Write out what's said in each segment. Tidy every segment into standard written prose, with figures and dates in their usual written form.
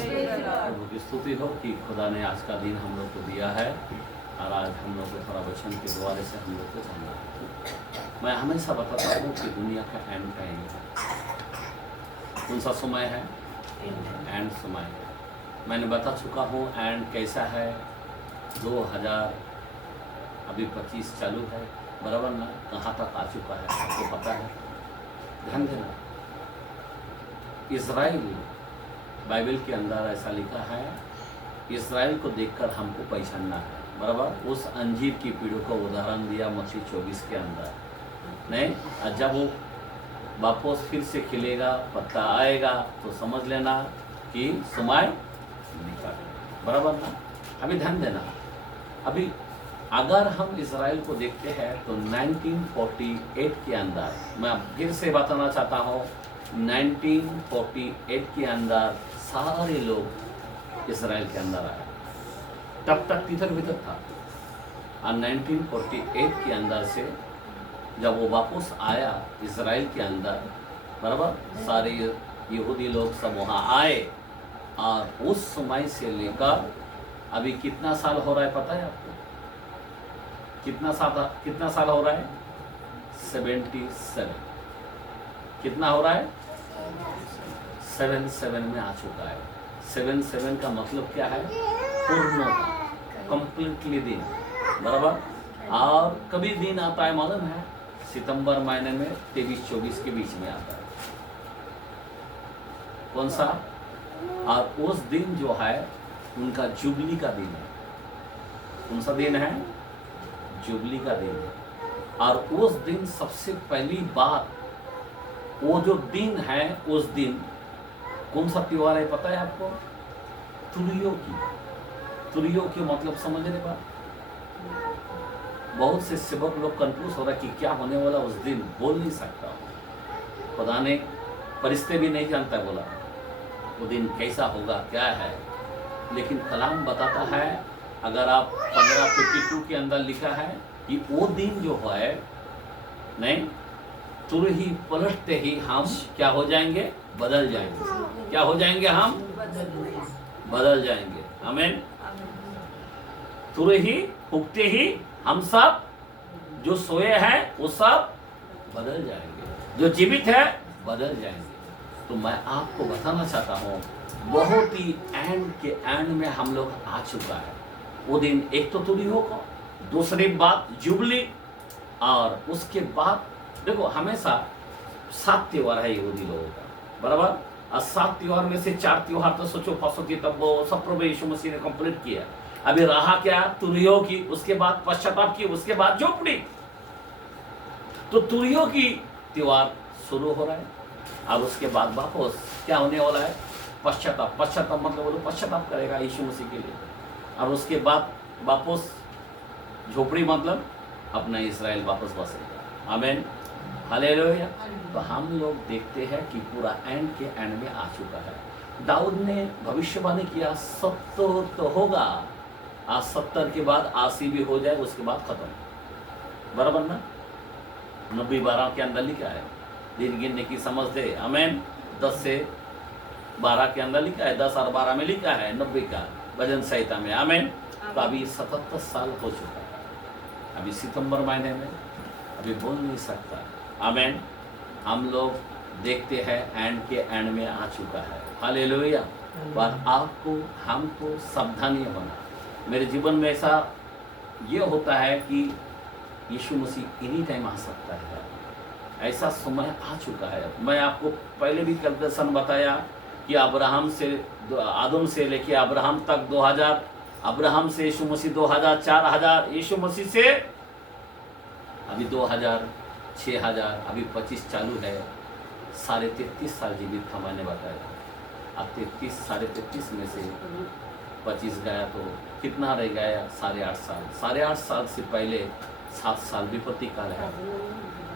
प्रभु की स्तुति हो कि खुदा ने आज का दिन हम लोग को दिया है और आज हम लोग को थोड़ा वचन के द्वारे से हम लोग को जानना है। मैं हमेशा बताता हूँ कि दुनिया का एंड टाइम कौन सा समय है? एंड समय। मैंने बता चुका हूँ एंड कैसा है। 2000 अभी 25 चालू है, बराबर ना? कहाँ तक आ चुका है आपको पता है? ध्यान देना। इज़राइल, बाइबल के अंदर ऐसा लिखा है, इज़राइल को देखकर हमको पहचानना है, बराबर। उस अंजीर की पेड़ों का उदाहरण दिया मत्ती 24 के अंदर, नहीं? जब वो वापस फिर से खिलेगा, पत्ता आएगा, तो समझ लेना कि समय निकल, बराबर ना? अभी ध्यान देना। अभी अगर हम इज़राइल को देखते हैं तो 1948 के अंदर, मैं फिर से बताना चाहता हूँ, 1948 के अंदर सारे लोग इज़राइल के अंदर आए। तब तक तितर बितर था, और 1948 के अंदर से जब वो वापस आया इज़राइल के अंदर, बराबर, सारे यहूदी लोग सब वहाँ आए, और उस समय से लेकर अभी कितना साल हो रहा है पता है आपको? कितना साल हो रहा है? 77। कितना हो रहा है? 77 में आ चुका है। 77 का मतलब क्या है? पूर्ण, कंप्लीटली दिन, बराबर। और कभी दिन आता है मालूम है? सितंबर महीने में 23-24 के बीच में आता है। कौन सा? और उस दिन जो है उनका जुबली का दिन है। कौन सा दिन है? जुबली का दिन है। और उस दिन सबसे पहली बात, वो जो दिन है, उस दिन कौन सा त्योहार है पता है आपको? तुरियों की। तुरियों की मतलब समझ रहे बात? बहुत से सेवक लोग कंफ्यूज हो रहा है कि क्या होने वाला उस दिन, बोल नहीं सकता। खुदा ने परिस्थिति भी नहीं जानता, बोला वो दिन कैसा होगा, क्या है। लेकिन कलाम बताता है, अगर आप 1552 के अंदर लिखा है कि वो दिन जो है, नहीं, तुरही पलटते ही हम क्या हो जाएंगे? बदल जाएंगे। क्या हो जाएंगे? हम बदल जाएंगे। आमीन। तुरही फूकते ही हम सब जो सोए हैं वो सब बदल जाएंगे, जो जीवित है बदल जाएंगे। तो मैं आपको बताना चाहता हूँ, बहुत ही एंड के एंड में हम लोग आ चुका है। वो दिन एक तो तुरी होगा, दूसरी बात जुबली, और उसके बाद देखो हमेशा 7 त्योहार है यहूदी लोगों का, बराबर। और 7 त्योहार में से 4 त्योहार तो सोचो फसो की, तब वो सब प्रभु यीशु मसीह ने कंप्लीट किया। अभी रहा क्या? तुरियों की, उसके बाद पश्चाताप की, उसके बाद झोपड़ी। तो तुरियों की त्योहार शुरू हो रहा है, और उसके बाद वापस क्या होने वाला है? पश्चाताप। पश्चाताप मतलब वो पश्चाताप करेगा यीशु मसीह के लिए, और उसके बाद वापस झोपड़ी, मतलब अपना इज़राइल वापस बसेगा। आमीन, हालेलुया। तो हम लोग देखते हैं कि पूरा एंड के एंड में आ चुका है। दाऊद ने भविष्यवाणी किया 70 तो होगा, आज 70 के बाद 80 भी हो जाए, उसके बाद खत्म, बराबर ना? 90-12 के अंदर लिखा है, दिन गिनने की समझ दे। आमीन। 10 से 12 के अंदर लिखा है, 10 और 12 में लिखा है 90 का भजन संहिता में। आमीन। तो अभी 77 साल हो चुका है। अभी सितंबर महीने में अभी बोल नहीं सकता। आमीन। हम लोग देखते हैं एंड के एंड में आ चुका है। हालेलुया। पर आपको, हमको सावधानी होना। मेरे जीवन में ऐसा ये होता है कि यीशु मसीह एनी टाइम आ सकता है, ऐसा समय आ चुका है। मैं आपको पहले भी कल दर्शन बताया कि अब्राहम से, आदम से लेके अब्राहम तक 2000, अब्राहम से यीशु मसीह 2000, 4000, यीशु मसीह से अभी 2000, 6000, अभी 25 चालू है। 33.5 साल जीवित था, मैंने बताया। अब 33, 33.5 में से 25 गया तो कितना रह गया? 8.5 साल। 8.5 साल से पहले 7 साल विपत्ति काल है,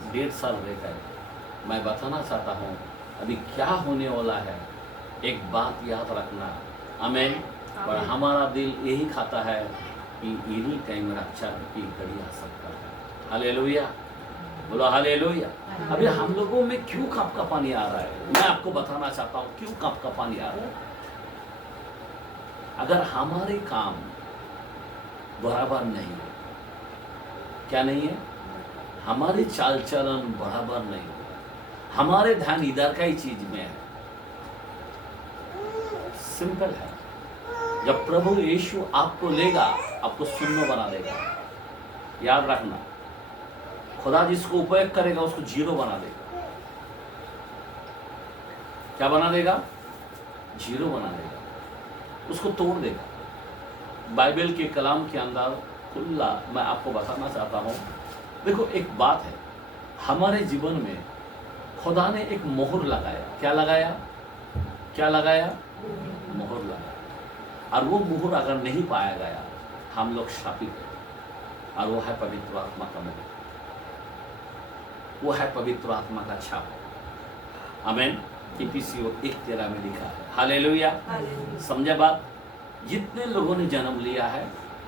1.5 साल रह गए। मैं बताना चाहता हूँ अभी क्या होने वाला है। एक बात याद रखना, आमीन। पर हमारा दिल यही खाता है कि एनी टाइम रक्षा की घड़ी आ सकता है। हालेलुया, बोलो हालेलुया। अभी हम लोगों में क्यों कप का पानी आ रहा है? मैं आपको बताना चाहता हूँ क्यों कप का पानी आ रहा है। अगर हमारे काम बराबर नहीं है, क्या नहीं है, हमारी चाल चलन बराबर नहीं है, हमारे ध्यान इधर का ही चीज में है, सिंपल है, जब प्रभु यीशु आपको लेगा, आपको शून्य बना देगा। याद रखना, खुदा जिसको उपयोग करेगा उसको जीरो बना देगा। क्या बना देगा? जीरो बना देगा, उसको तोड़ देगा। बाइबल के कलाम के अंदर खुला मैं आपको बताना चाहता हूं। देखो, एक बात है, हमारे जीवन में खुदा ने एक मोहर लगाया। क्या लगाया? क्या लगाया? मोहर लगाया। और वो मोहर अगर नहीं पाया गया, हम लोग शापित हैं। और वो है पवित्र आत्मा का मोहर, वो है पवित्र आत्मा का छाप। आमीन। इफिसियों 1:13 में लिखा है। हालेलुया। समझे बात? जितने लोगों ने जन्म लिया है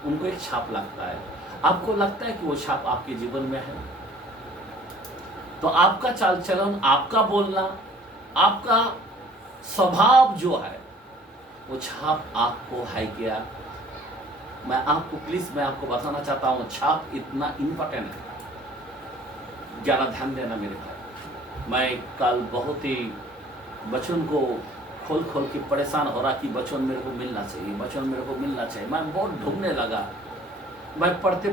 उनको एक छाप लगता है। आपको लगता है कि वो छाप आपके जीवन में है? तो आपका चाल चलन, आपका बोलना, आपका स्वभाव जो है, वो छाप आपको है क्या? मैं आपको बताना चाहता हूँ, छाप इतना इंपॉर्टेंट है। ज़्यादा ध्यान देना मेरे भाई। मैं कल बहुत ही वचन को खोल खोल के परेशान हो रहा कि वचन मेरे को मिलना चाहिए, वचन मेरे को मिलना चाहिए। मैं बहुत ढूंढने लगा। मैं पढ़ते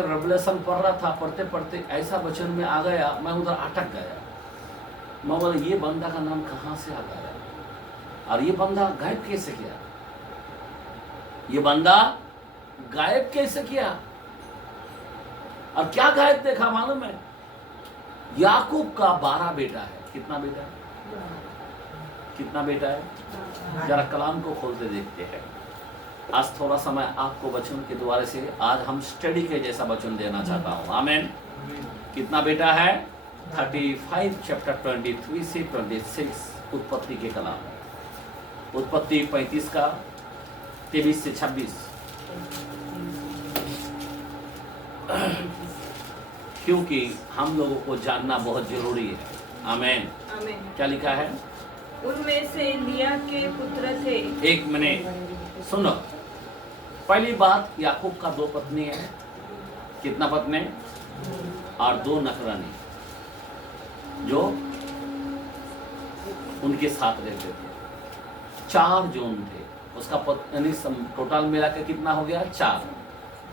रेवलेशन पढ़ रहा था, पढ़ते पढ़ते ऐसा वचन में आ गया, मैं उधर अटक गया। मैं बोला, ये बंदा का नाम कहाँ से आ गया और ये बंदा गायब कैसे किया? ये बंदा गायब कैसे किया? और क्या गायब देखा मालूम है? याकूब का 12 बेटा है। कितना बेटा है? कितना बेटा है? जरा कलाम को खोलते देखते हैं। आज थोड़ा समय आपको वचन के द्वारा से आज हम स्टडी के जैसा वचन देना चाहता हूँ। आमीन। कितना बेटा है? 35 चैप्टर 23 से 26 उत्पत्ति के कलाम। उत्पत्ति 35 का 23 से 26। क्योंकि हम लोगों को जानना बहुत जरूरी है। आमीन। क्या लिखा है? उनमें से लिया के पुत्र थे। एक मिनट सुनो। पहली बात, याकूब का 2 पत्नी है। कितना पत्नी? और 2 नकरानी जो उनके साथ रहते थे। 4 जोन थे। उसका पत्नी टोटल मिला के कितना हो गया? 4।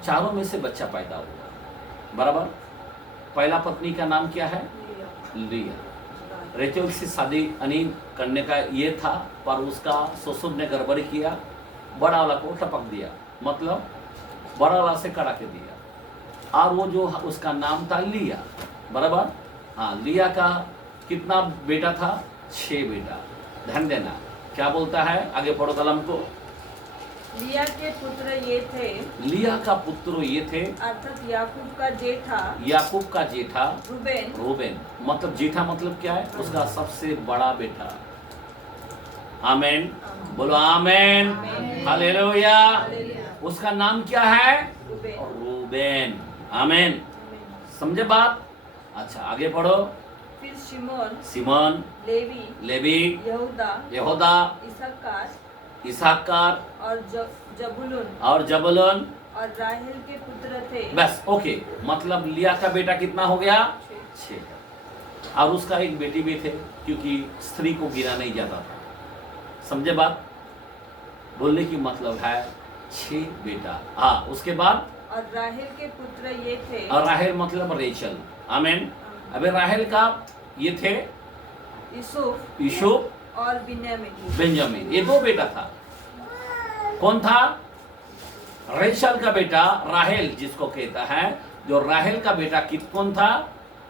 चारों में से बच्चा पैदा हुआ। बराबर। पहला पत्नी का नाम क्या है? लिया। रेचल से शादी करने का ये था, पर उसका ससुर ने गड़बड़ी किया, बड़ा वाला को टपक दिया, मतलब बड़ा वाला से करा के दिया। और वो जो उसका नाम था लिया। बराबर। हाँ, लिया का कितना बेटा था? 6 बेटा। ध्यान देना, क्या बोलता है? आगे पढ़ो कलम को। लिया के पुत्र ये थे। लिया का पुत्र ये थे, अर्थात याकूब का जेठा। याकूब का जेठा रूबेन। रूबेन मतलब जेठा मतलब क्या है? उसका सबसे बड़ा बेटा। आमीन। बोलो आमीन। हालेलुया। उसका नाम क्या है? रूबेन। आमीन। समझे बात? अच्छा, आगे पढ़ो। फिर सिमोन, लेवी, यहूदा, इसाकार और जबूलून और राहेल के पुत्र थे। बस, ओके। मतलब लिया का बेटा कितना हो गया? 6। और उसका एक बेटी भी थे, क्योंकि स्त्री को गिना नहीं जाता था। समझे बात? बोलने की मतलब है 6 बेटा। हाँ, उसके बाद और राहेल के पुत्र ये थे। और राहेल मतलब रेचल। आमीन। अबे राहेल का ये थे यूसुफ और बेंजामिन। ये 2 बेटा था। कौन था? रेचल का बेटा राहेल जिसको कहता है। जो राहेल का बेटा कौन था?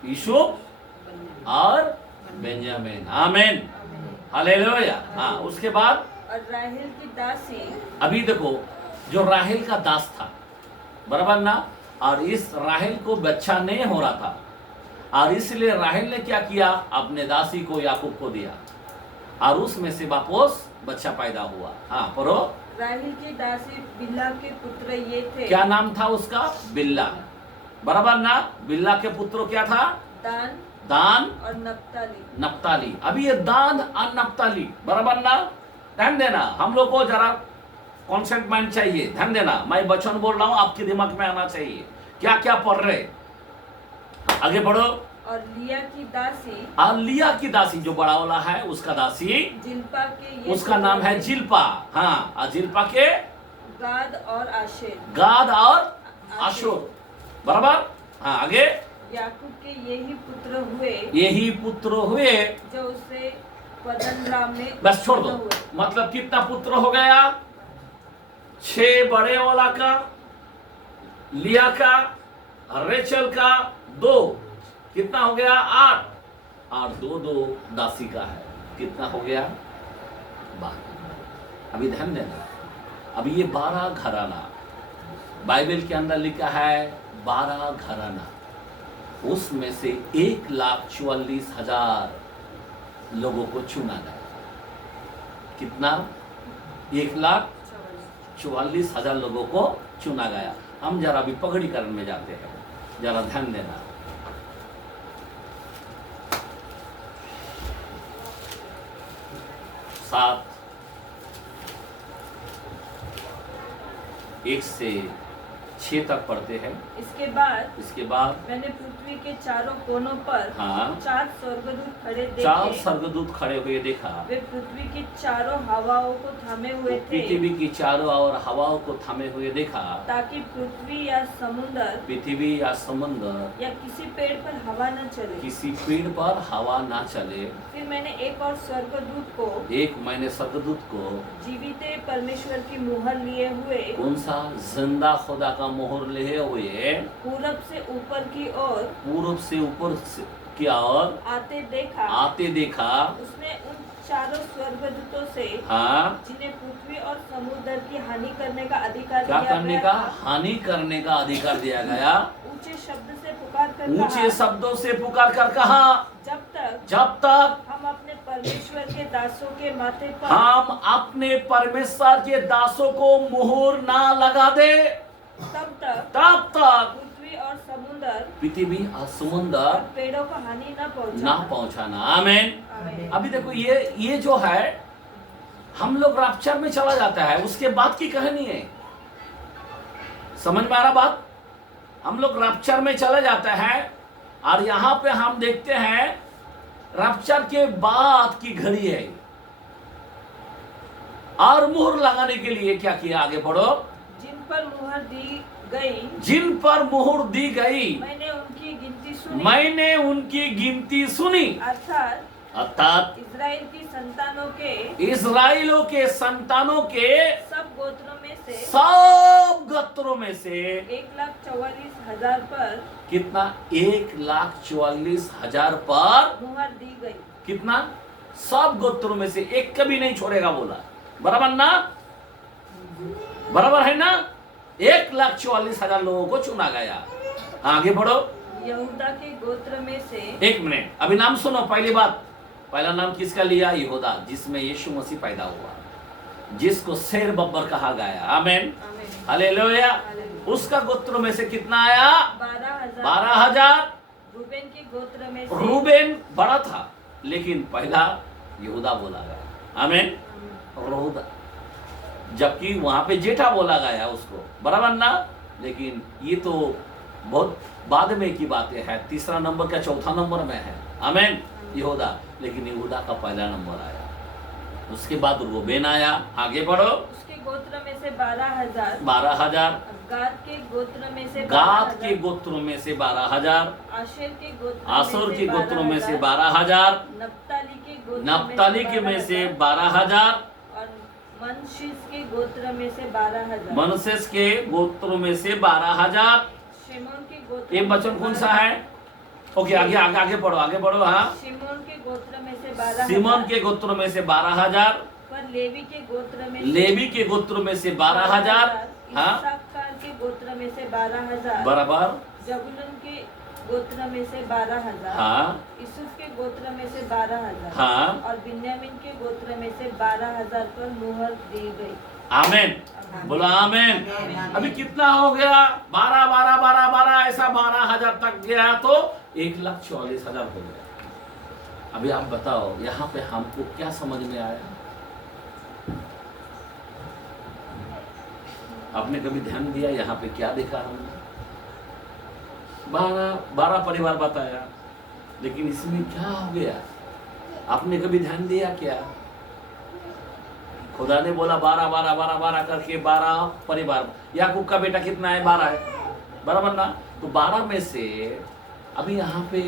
यूसुफ और बेंजामिन। आमीन। हालेलुया। हाँ, उसके बाद और राहेल की दासी। अभी देखो, जो राहेल का दास था, बराबर ना, और इस राहेल को बच्चा नहीं हो रहा था, और इसलिए राहेल ने क्या किया? अपने दासी को याकूब को दिया, और उसमें से वापस बच्चा पैदा हुआ। हाँ, पढ़ो। राहेल की दासी बिल्हा के पुत्र ये थे। क्या नाम था उसका? बिल्हा। बराबर ना। बिल्हा के पुत्र क्या था? दान और नप्ताली। अभी ये दान और नप्ताली, बराबर ना। ध्यान देना, हम लोग को जरा कॉन्सेप्ट माइंड चाहिए, ध्यान देना, मैं वचन बोल रहा हूं, आपके दिमाग में आना चाहिए क्या क्या पढ़ रहे। आगे बढ़ो। और लिया की दासी, लिया की दासी, जो बड़ा वाला है उसका दासी, जिल्पा के ये उसका नाम है जिल्पा। हाँ, और जिल्पा के गाद और आशेर, गाद और आशूर, बराबर। हाँ, आगे। याकूब के यही पुत्र हुए, यही पुत्र हुए, जो उसे पद्दनराम में बस छोड़ दो। उत्पन्न हुए। मतलब कितना पुत्र हो गया? 6 बड़े वाला का, लिया का, रेचल का 2, कितना हो गया? 8, और 2 दासी का है, कितना हो गया? 12। अभी ध्यान देना, अभी ये 12 घराना बाइबल के अंदर लिखा है, 12 घराना, उसमें से 1,44,000 लोगों को चुना गया। कितना? 1,44,000 लोगों को चुना गया। हम जरा अभी पगड़ीकरण में जाते हैं, जरा ध्यान देना। सात 1 से 6 तक पढ़ते हैं। इसके बाद मैंने पृथ्वी के चारों कोनों पर हाँ, 4 स्वर्गदूत खड़े 4 देखे। स्वर्गदूत खड़े हुए देखा। वे पृथ्वी की चारों हवाओं को थामे हुए थे, पृथ्वी की चारों और हवाओं को थामे हुए देखा, ताकि पृथ्वी या समुद्र पृथ्वी या समुद्र या किसी पेड़ पर हवा न चले। किसी पेड़ पर हवा ना चले। फिर मैंने एक और स्वर्गदूत को, मैंने स्वर्गदूत को, जीवित परमेश्वर की मुहर लिए हुए, कौन सा? जिंदा खुदा का मोहर लिए हुए, पूरब से ऊपर की ओर, पूर्व से ऊपर की ओर आते देखा। उसने उन चारों स्वर्गदूतों से, हाँ, जिन्हें पृथ्वी और समुद्र की हानि करने का अधिकार क्या दिया करने गया का? था, हानि करने का अधिकार दिया गया। ऊंचे शब्द से पुकार कर ऊंचे कहा, शब्दों से पुकार कर कहा, जब तक हम अपने परमेश्वर के दासों के माथे पर, हम अपने परमेश्वर के दासों को मुहर ना लगा दे, तब तक पृथ्वी और समुद्र, पृथ्वी और समुद्र और पेड़ों को हानि न पहुंचाना। आमीन। आमीन। अभी देखो, ये जो है, हम लोग रैप्चर में चला जाता है, उसके बाद की कहानी है। समझ में आ रहा बात? हम लोग रैप्चर में चले जाते हैं, और यहां पे हम देखते हैं रैप्चर के बाद की घड़ी है। और मुहर लगाने के लिए क्या किया? आगे बढ़ो। जिन पर मुहर दी गई, मैंने उनकी गिनती सुनी, अर्थात इस्राएलियों के संतानों के सब गोत्रों में से 1,44,000 पर, कितना? 1,44,000 पर मुहर दी गई। कितना? सब गोत्रों में से एक कभी नहीं छोड़ेगा, बोला। बराबर ना? बराबर है ना? 1,44,000 लोगों को चुना गया। आगे बढ़ो। यहूदा के गोत्र में से, 1 मिनट, अभी नाम सुनो। पहली बात, पहला नाम किसका लिया? यहूदा, जिसमें यीशु मसीह पैदा हुआ, जिसको शेर बब्बर कहा गया। आमीन, हालेलुया। उसका गोत्र में से कितना आया? 12,000। रूबेन के गोत्र में से, रूबेन बड़ा था, लेकिन पहला यहूदा बोला गया। आमीन। यहूदा, जबकि वहां पे जेठा बोला गया उसको, बराबर ना? लेकिन ये तो बहुत बाद में की बातें है, 3रा नंबर का 4था नंबर में है। आमीन। यहूदा, लेकिन यहूदा का पहला नंबर आया। उसके बाद रूबेन आया। आगे बढ़ो। उसके गोत्र में से 12,000। 12,000। गाद के गोत्र में से, गाद के गोत्रों में से 12,000। आशेर के गोत्रों में से 12,000। नप्ताली के में से 12,000। और मनश्शिश के गोत्र में से 12,000। मनश्शिश के गोत्रों में से 12,000। शिमोन के गोत्र, ये वचन कौन सा है? ओके, आगे बढ़ो, आगे बढ़ो। हाँ, शिमोन के गोत्र में से 12,000। सिमोन के गोत्रों में से 12,000। पर लेवी के गोत्र में, 12,000। हाँ, इस्साकार के गोत्र में से 12,000। बराबर। जबूलून के गोत्र में से 12,000। हाँ, यूसुफ के गोत्र में से 12,000। हाँ, और बिन्यामीन के गोत्र में से 12,000 पर मुहर दी गई। आमीन। बोला आमीन। अभी कितना हो गया? 12, 12, 12, 12, ऐसा 12,000 तक गया, तो 1,44,000 हो गया। अभी आप बताओ, यहाँ पे हमको क्या समझ में आया? आपने कभी ध्यान दिया यहाँ पे क्या देखा हमने? 12 परिवार बताया, लेकिन इसमें क्या हो गया? आपने कभी ध्यान दिया क्या? खुदा ने बोला 12 12 12 12 करके 12 परिवार। याकूब का बेटा कितना है? 12 है, बराबर ना? तो 12 में से अभी यहाँ पे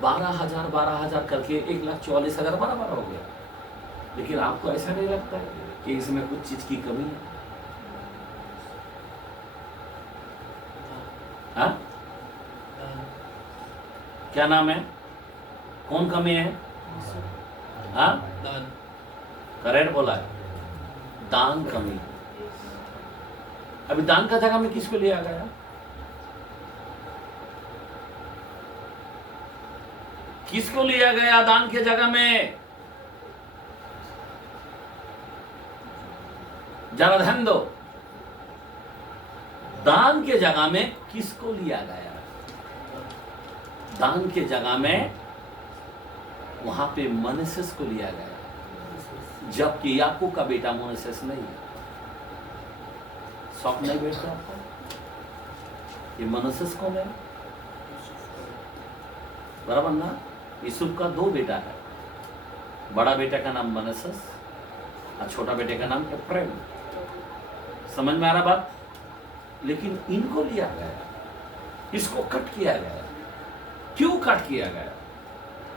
12,000 करके 1,44,000 बराबर हो गया। लेकिन आपको ऐसा नहीं लगता कि इसमें कुछ चीज की कमी है? हाँ? क्या नाम है? कौन कमी है? हाँ? करेक्ट बोला है, दान कमी। अभी दान का जगह में किसको लिया गया? किसको लिया गया दान के जगह में? जरा ध्यान दो, दान के जगह में किसको लिया गया? दान के जगह में वहां पे मनसेस को लिया गया, जबकि याकूब का बेटा मनसेस नहीं है। शौक नहीं बैठता आपको? ये मनसेस कौन है? बराबर ना? यूसुफ का 2 बेटा है, बड़ा बेटे का नाम मनसेस और छोटा बेटे का नाम एफ्राइम। समझ में आ रहा बात? लेकिन इनको लिया गया, इसको कट किया गया। क्यों कट किया गया?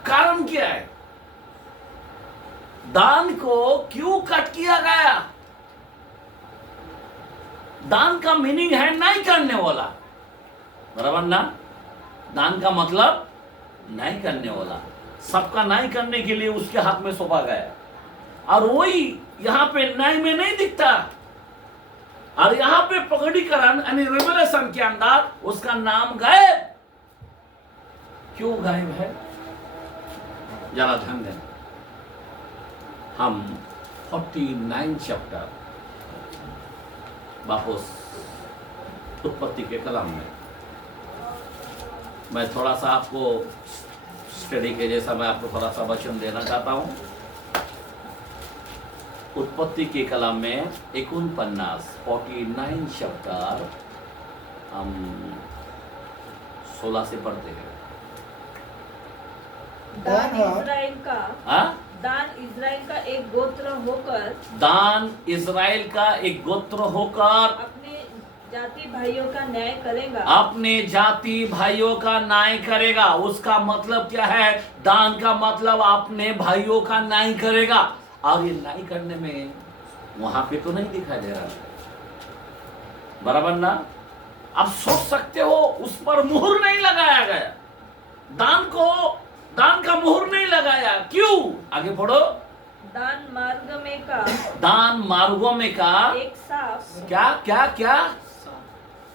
कारण क्या है? दान को क्यों कट किया गया? दान का मीनिंग है नहीं करने वाला, बराबर ना? दान का मतलब नहीं करने वाला, सबका नहीं करने के लिए उसके हाथ में सौंपा गया। और वही यहां पे नहीं में नहीं दिखता, और यहां पे पगड़ीकरण यानी रिवलेशन के अंदर उसका नाम गायब। क्यों गायब है? जरा ध्यान दें। हम 49 चैप्टर वापस उत्पत्ति के कलम में, मैं थोड़ा सा आपको स्टडी के जैसा मैं आपको थोड़ा सा वचन देना चाहता हूं। उत्पत्ति के कलम में 49 चैप्टर हम 16 से पढ़ते हैं। दान इस्राएल का हाँ? दान इस्राएल का एक गोत्र होकर दान इस्राएल का एक गोत्र होकर अपने जाति भाइयों का न्याय करेगा। अपने जाति भाइयों का न्याय करेगा। उसका मतलब क्या है? दान का मतलब अपने भाइयों का न्याय करेगा। और ये न्याय करने में वहां पे तो नहीं दिखाई दे रहा, बराबर ना? आप सोच सकते हो उस पर मुहर नहीं लगाया गया, दान का मुहर नहीं लगाया। क्यों? आगे पढ़ो। दान मार्गों में का एक सांप। क्या क्या क्या?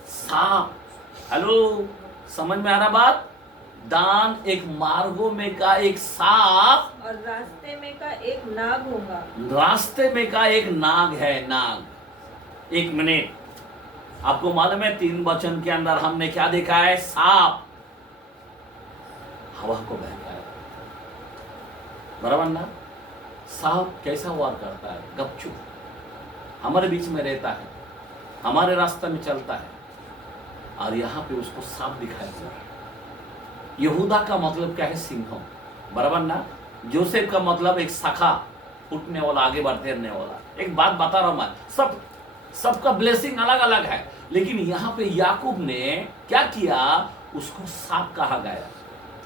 सांप। हेलो, समझ में आ रहा बात? दान एक मार्गों में का एक सांप और रास्ते में का एक नाग होगा। रास्ते में का एक नाग है। नाग। एक मिनट, आपको मालूम है 3 वचन के अंदर हमने क्या देखा है? सांप हवा को बहता है, बराबर ना? सांप कैसा वार करता है? गपचुप हमारे बीच में रहता है, हमारे रास्ते में चलता है, और यहां पे उसको सांप दिखाई दे रहा है। यहूदा का मतलब क्या है? सिंह, बराबर ना? जोसेफ का मतलब एक शाखा, उठने वाला, आगे बढ़ते रहने वाला। एक बात बता रहा हूं मैं, सबका ब्लेसिंग अलग अलग है, लेकिन यहां पे याकूब ने क्या किया? उसको सांप कहा गया।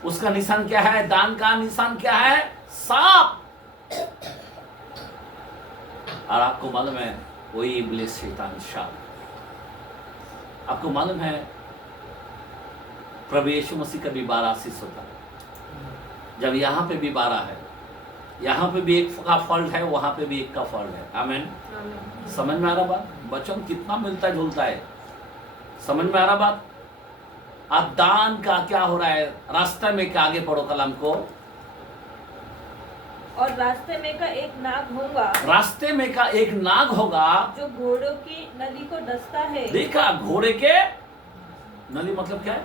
उसका निशान क्या है? दान का निशान क्या है? सांप। और आपको मालूम है वही इब्लिस, शैतान, शाप। आपको मालूम है प्रभु यीशु मसीह का भी 12 आशीष होता है। जब यहाँ पे भी 12 है, यहाँ पे भी एक का फल है, वहां पे भी एक का फल है। आमीन। समझ में आ रहा बात? वचन कितना मिलता जुलता है, समझ में आ रहा बात? अब दान का क्या हो रहा है? रास्ते में क्या? आगे पढ़ो कलम को। और रास्ते में का एक नाग होगा। रास्ते में का एक नाग होगा जो घोड़ों की नली को डसता है। देखा? घोड़े के नली मतलब क्या है?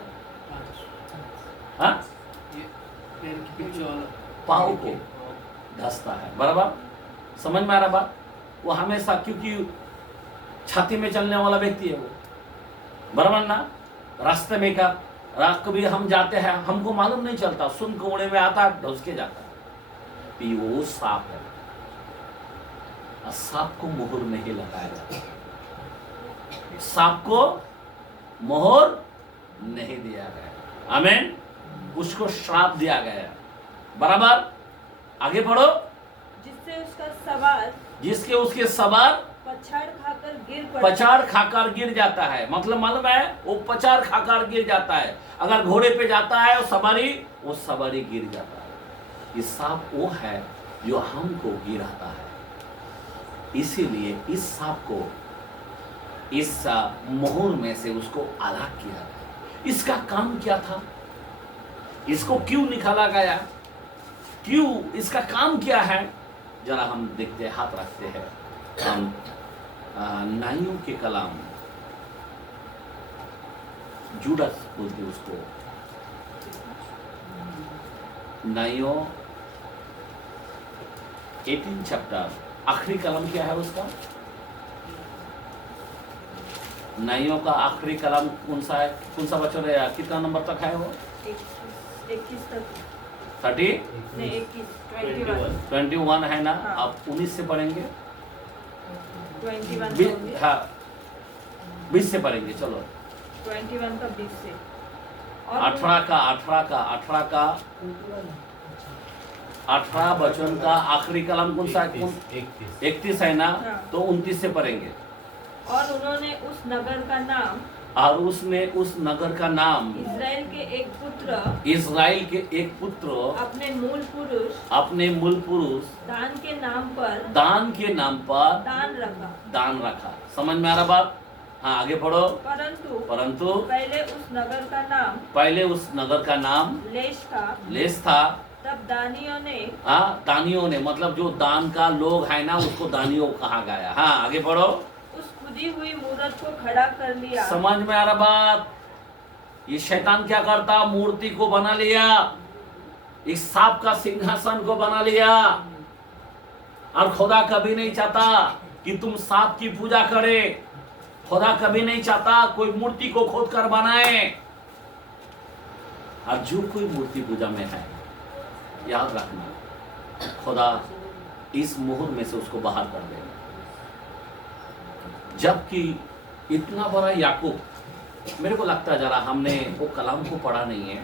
हाँ? पाँव को धसता है, बराबर? समझ में आ रहा बात? वो हमेशा, क्योंकि छाती में चलने वाला व्यक्ति है वो, बराबर ना। रास्ते में का कभी हम जाते हैं, हमको मालूम नहीं चलता, सुन कोड़े में आता ढुस के जाता है, तो वो सांप है। सांप को मोहर नहीं लगाया जाता, सांप को मोहर नहीं दिया गया, आमीन। उसको श्राप दिया गया, बराबर। आगे पढ़ो। जिसके उसके सवार पछाड़ खाकर गिर जाता है, मतलब मालूम है वो पछाड़ खाकर गिर जाता है। अगर घोड़े पे जाता है वो सवारी गिर जाता है। ये सांप वो है जो हमको गिराता है। इसीलिए इस सांप को इस मोहर में से उसको अलग किया गया। इसका काम क्या था, इसको क्यों निकाला गया, क्यों, इसका काम क्या है, जरा हम देखते हैं, हाथ रखते हैं। हम नाइयों के कलाम, जूडस बोलते उसको, नाइयों 18 चैप्टर, आखिरी कलम क्या है उसका, नाइयों का आखिरी कलम कौन सा है, कौन सा वचन है, कितना नंबर तक है वो, 21 तक, 30 21 21 है ना। हाँ। आप 19 से पढ़ेंगे, 21 हाँ 20 से पढ़ेंगे, चलो 21 का 20 से, 18 वचन का आखिरी कलम कौन सा है, 31 है ना। हाँ। तो 29 से पढ़ेंगे। और उन्होंने उस नगर का नाम, और उसने उस नगर का नाम इस्राएल के एक पुत्र अपने मूल पुरुष दान के नाम पर दान रखा। समझ में आ रहा बात? हाँ आगे पढ़ो। परंतु पहले उस नगर का नाम लेश था। तब दानियों ने मतलब जो दान का लोग है ना, उसको दानियों कहा गया। हाँ आगे पढ़ो। उस खुदी हुई मूरत को खड़ा कर लिया। समझ में आ रहा बात? ये शैतान क्या करता, मूर्ति को बना लिया, इस सांप का सिंहासन को बना लिया। और खुदा कभी नहीं चाहता कि तुम सांप की पूजा करे। खुदा कभी नहीं चाहता कोई मूर्ति को खोद कर बनाए। और जो कोई मूर्ति पूजा में है, याद रखना, खुदा इस मोहर में से उसको बाहर कर देगा। जबकि इतना बड़ा याकूब, मेरे को लगता है जरा हमने वो कलाम को पढ़ा नहीं है।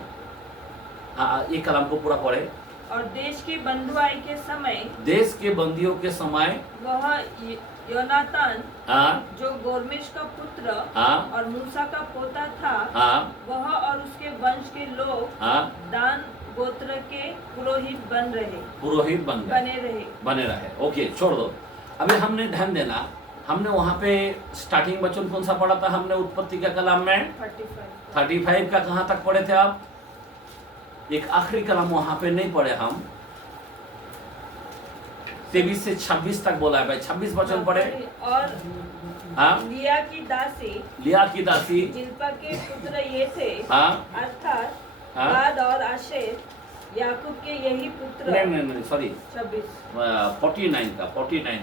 हाँ ये कलाम को पूरा पढ़े। और देश की बंधुआई के समय, देश के बंदियों के समय वह योनातान, हाँ, जो गोरमेश का पुत्र, हाँ, और मूसा का पोता था, हाँ, वह और उसके वंश के लोग, हाँ, दान गोत्र के पुरोहित बने रहे। ओके छोड़ दो। अभी हमने ध्यान देना, हमने वहां पे स्टार्टिंग वचन कौन सा पढ़ा था, हमने उत्पत्ति का कलाम में 35 का कहां तक पढ़े थे आप? एक आखिरी कलाम वहां पे नहीं पढ़े हम, 23 से 26 तक बोला है भाई। 26 वचन पढ़े। और हाँ, लिया की दासी जिल्पा के पुत्र ये थे, हाँ, अर्थात हाँ, गाद और आशेर, याकूब के यही पुत्र। नहीं सॉरी, 49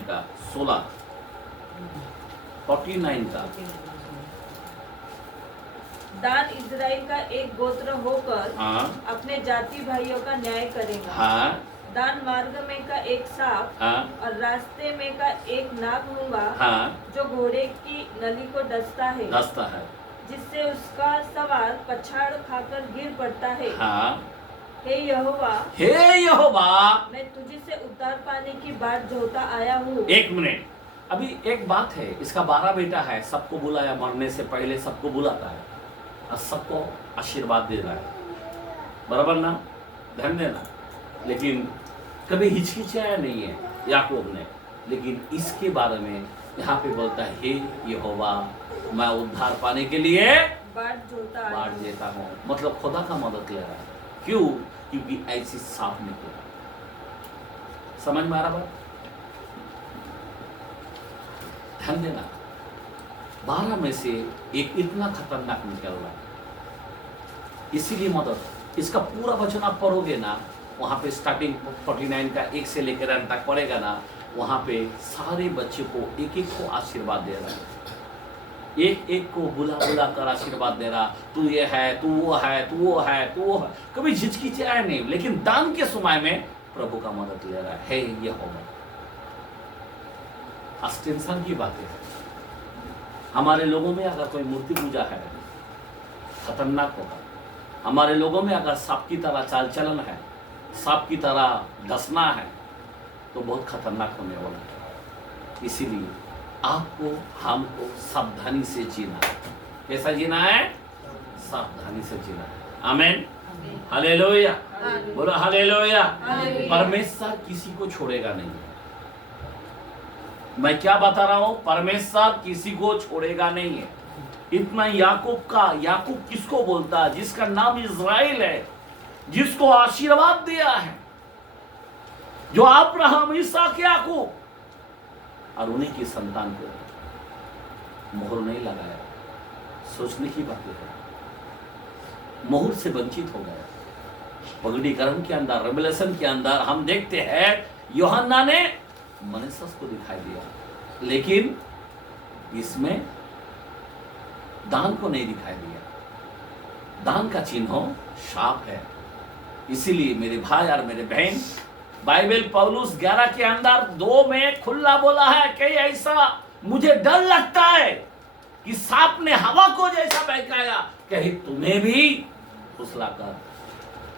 का 16 49 का। दान इज़राइल का एक गोत्र होकर, हाँ, अपने जाति भाइयों का न्याय करेगा। हाँ, दान मार्ग में का एक सांप, हाँ, और रास्ते में का एक नाग होगा, हाँ, जो घोड़े की नली को डसता है, जिससे उसका सवार पछाड़ खाकर गिर पड़ता है। हाँ। हे यहोवा, मैं तुझे से उद्धार पाने की बाट जोहता आया हूँ। एक मिनट, अभी एक बात है, इसका 12 बेटा है, सबको बुलाया, मरने से पहले सबको बुलाता है और सबको आशीर्वाद दे रहा है, बराबर ना, ध्यान देना। लेकिन कभी हिचकिचाया नहीं है याकूब ने। लेकिन इसके बारे में यहाँ पे बोलता है, हे यहोवा, मैं उद्धार पाने के लिए बाट देता हूँ। मतलब खुदा का मदद ले रहा है। क्यों? क्योंकि ऐसी सांप निकला। समझ में आ रहा बात? ध्यान देना, 12 में से एक इतना खतरनाक निकल रहा है। इसीलिए मदद, इसका पूरा वचन आप पढ़ोगे ना, वहां पे स्टार्टिंग 49 का 1 से लेकर अंत तक पढ़ेगा ना, वहां पे सारे बच्चे को एक एक को आशीर्वाद दे रहा है। एक एक को बुला बुला कर आशीर्वाद दे रहा, तू ये है, तू वो है, तू वो है, तू वो है, कभी झिझकिचाया नहीं, लेकिन दान के समय में प्रभु का मदद ले रहा है ये होगा। टेंशन की बात है। हमारे लोगों में अगर कोई मूर्ति पूजा है खतरनाक होगा। हमारे लोगों में अगर सांप की तरह चाल चलन है, सांप की तरह डसना है, तो बहुत खतरनाक होने वाला है। इसीलिए आपको हमको सावधानी से जीना है। कैसा जीना है? सावधानी से जीना है। आमीन, हालेलुया, बोलो हालेलुया। परमेश्वर किसी को छोड़ेगा नहीं। मैं क्या बता रहा हूं? परमेश्वर किसी को छोड़ेगा नहीं है। इतना याकूब किसको बोलता है? जिसका नाम इज़राइल है, जिसको आशीर्वाद दिया है, जो अब्राहम, इसहाक, याकूब और उन्हीं की संतान को मोहर नहीं लगाया। सोचने की बात है, मोहर से वंचित हो गया। पगड़ीकरण के अंदर, रेवलेशन के अंदर हम देखते हैं यूहन्ना ने मनुष्य को दिखाई दिया, लेकिन इसमें दान को नहीं दिखाई दिया। दान का चिन्ह शाप है। इसीलिए मेरे भाई और मेरे बहन, बाइबल पौलुस 11 के अंदर 2 में खुला बोला है कि ऐसा मुझे डर लगता है कि सांप ने हवा को जैसा बहकाया, कहीं तुम्हें भी फुसलाकर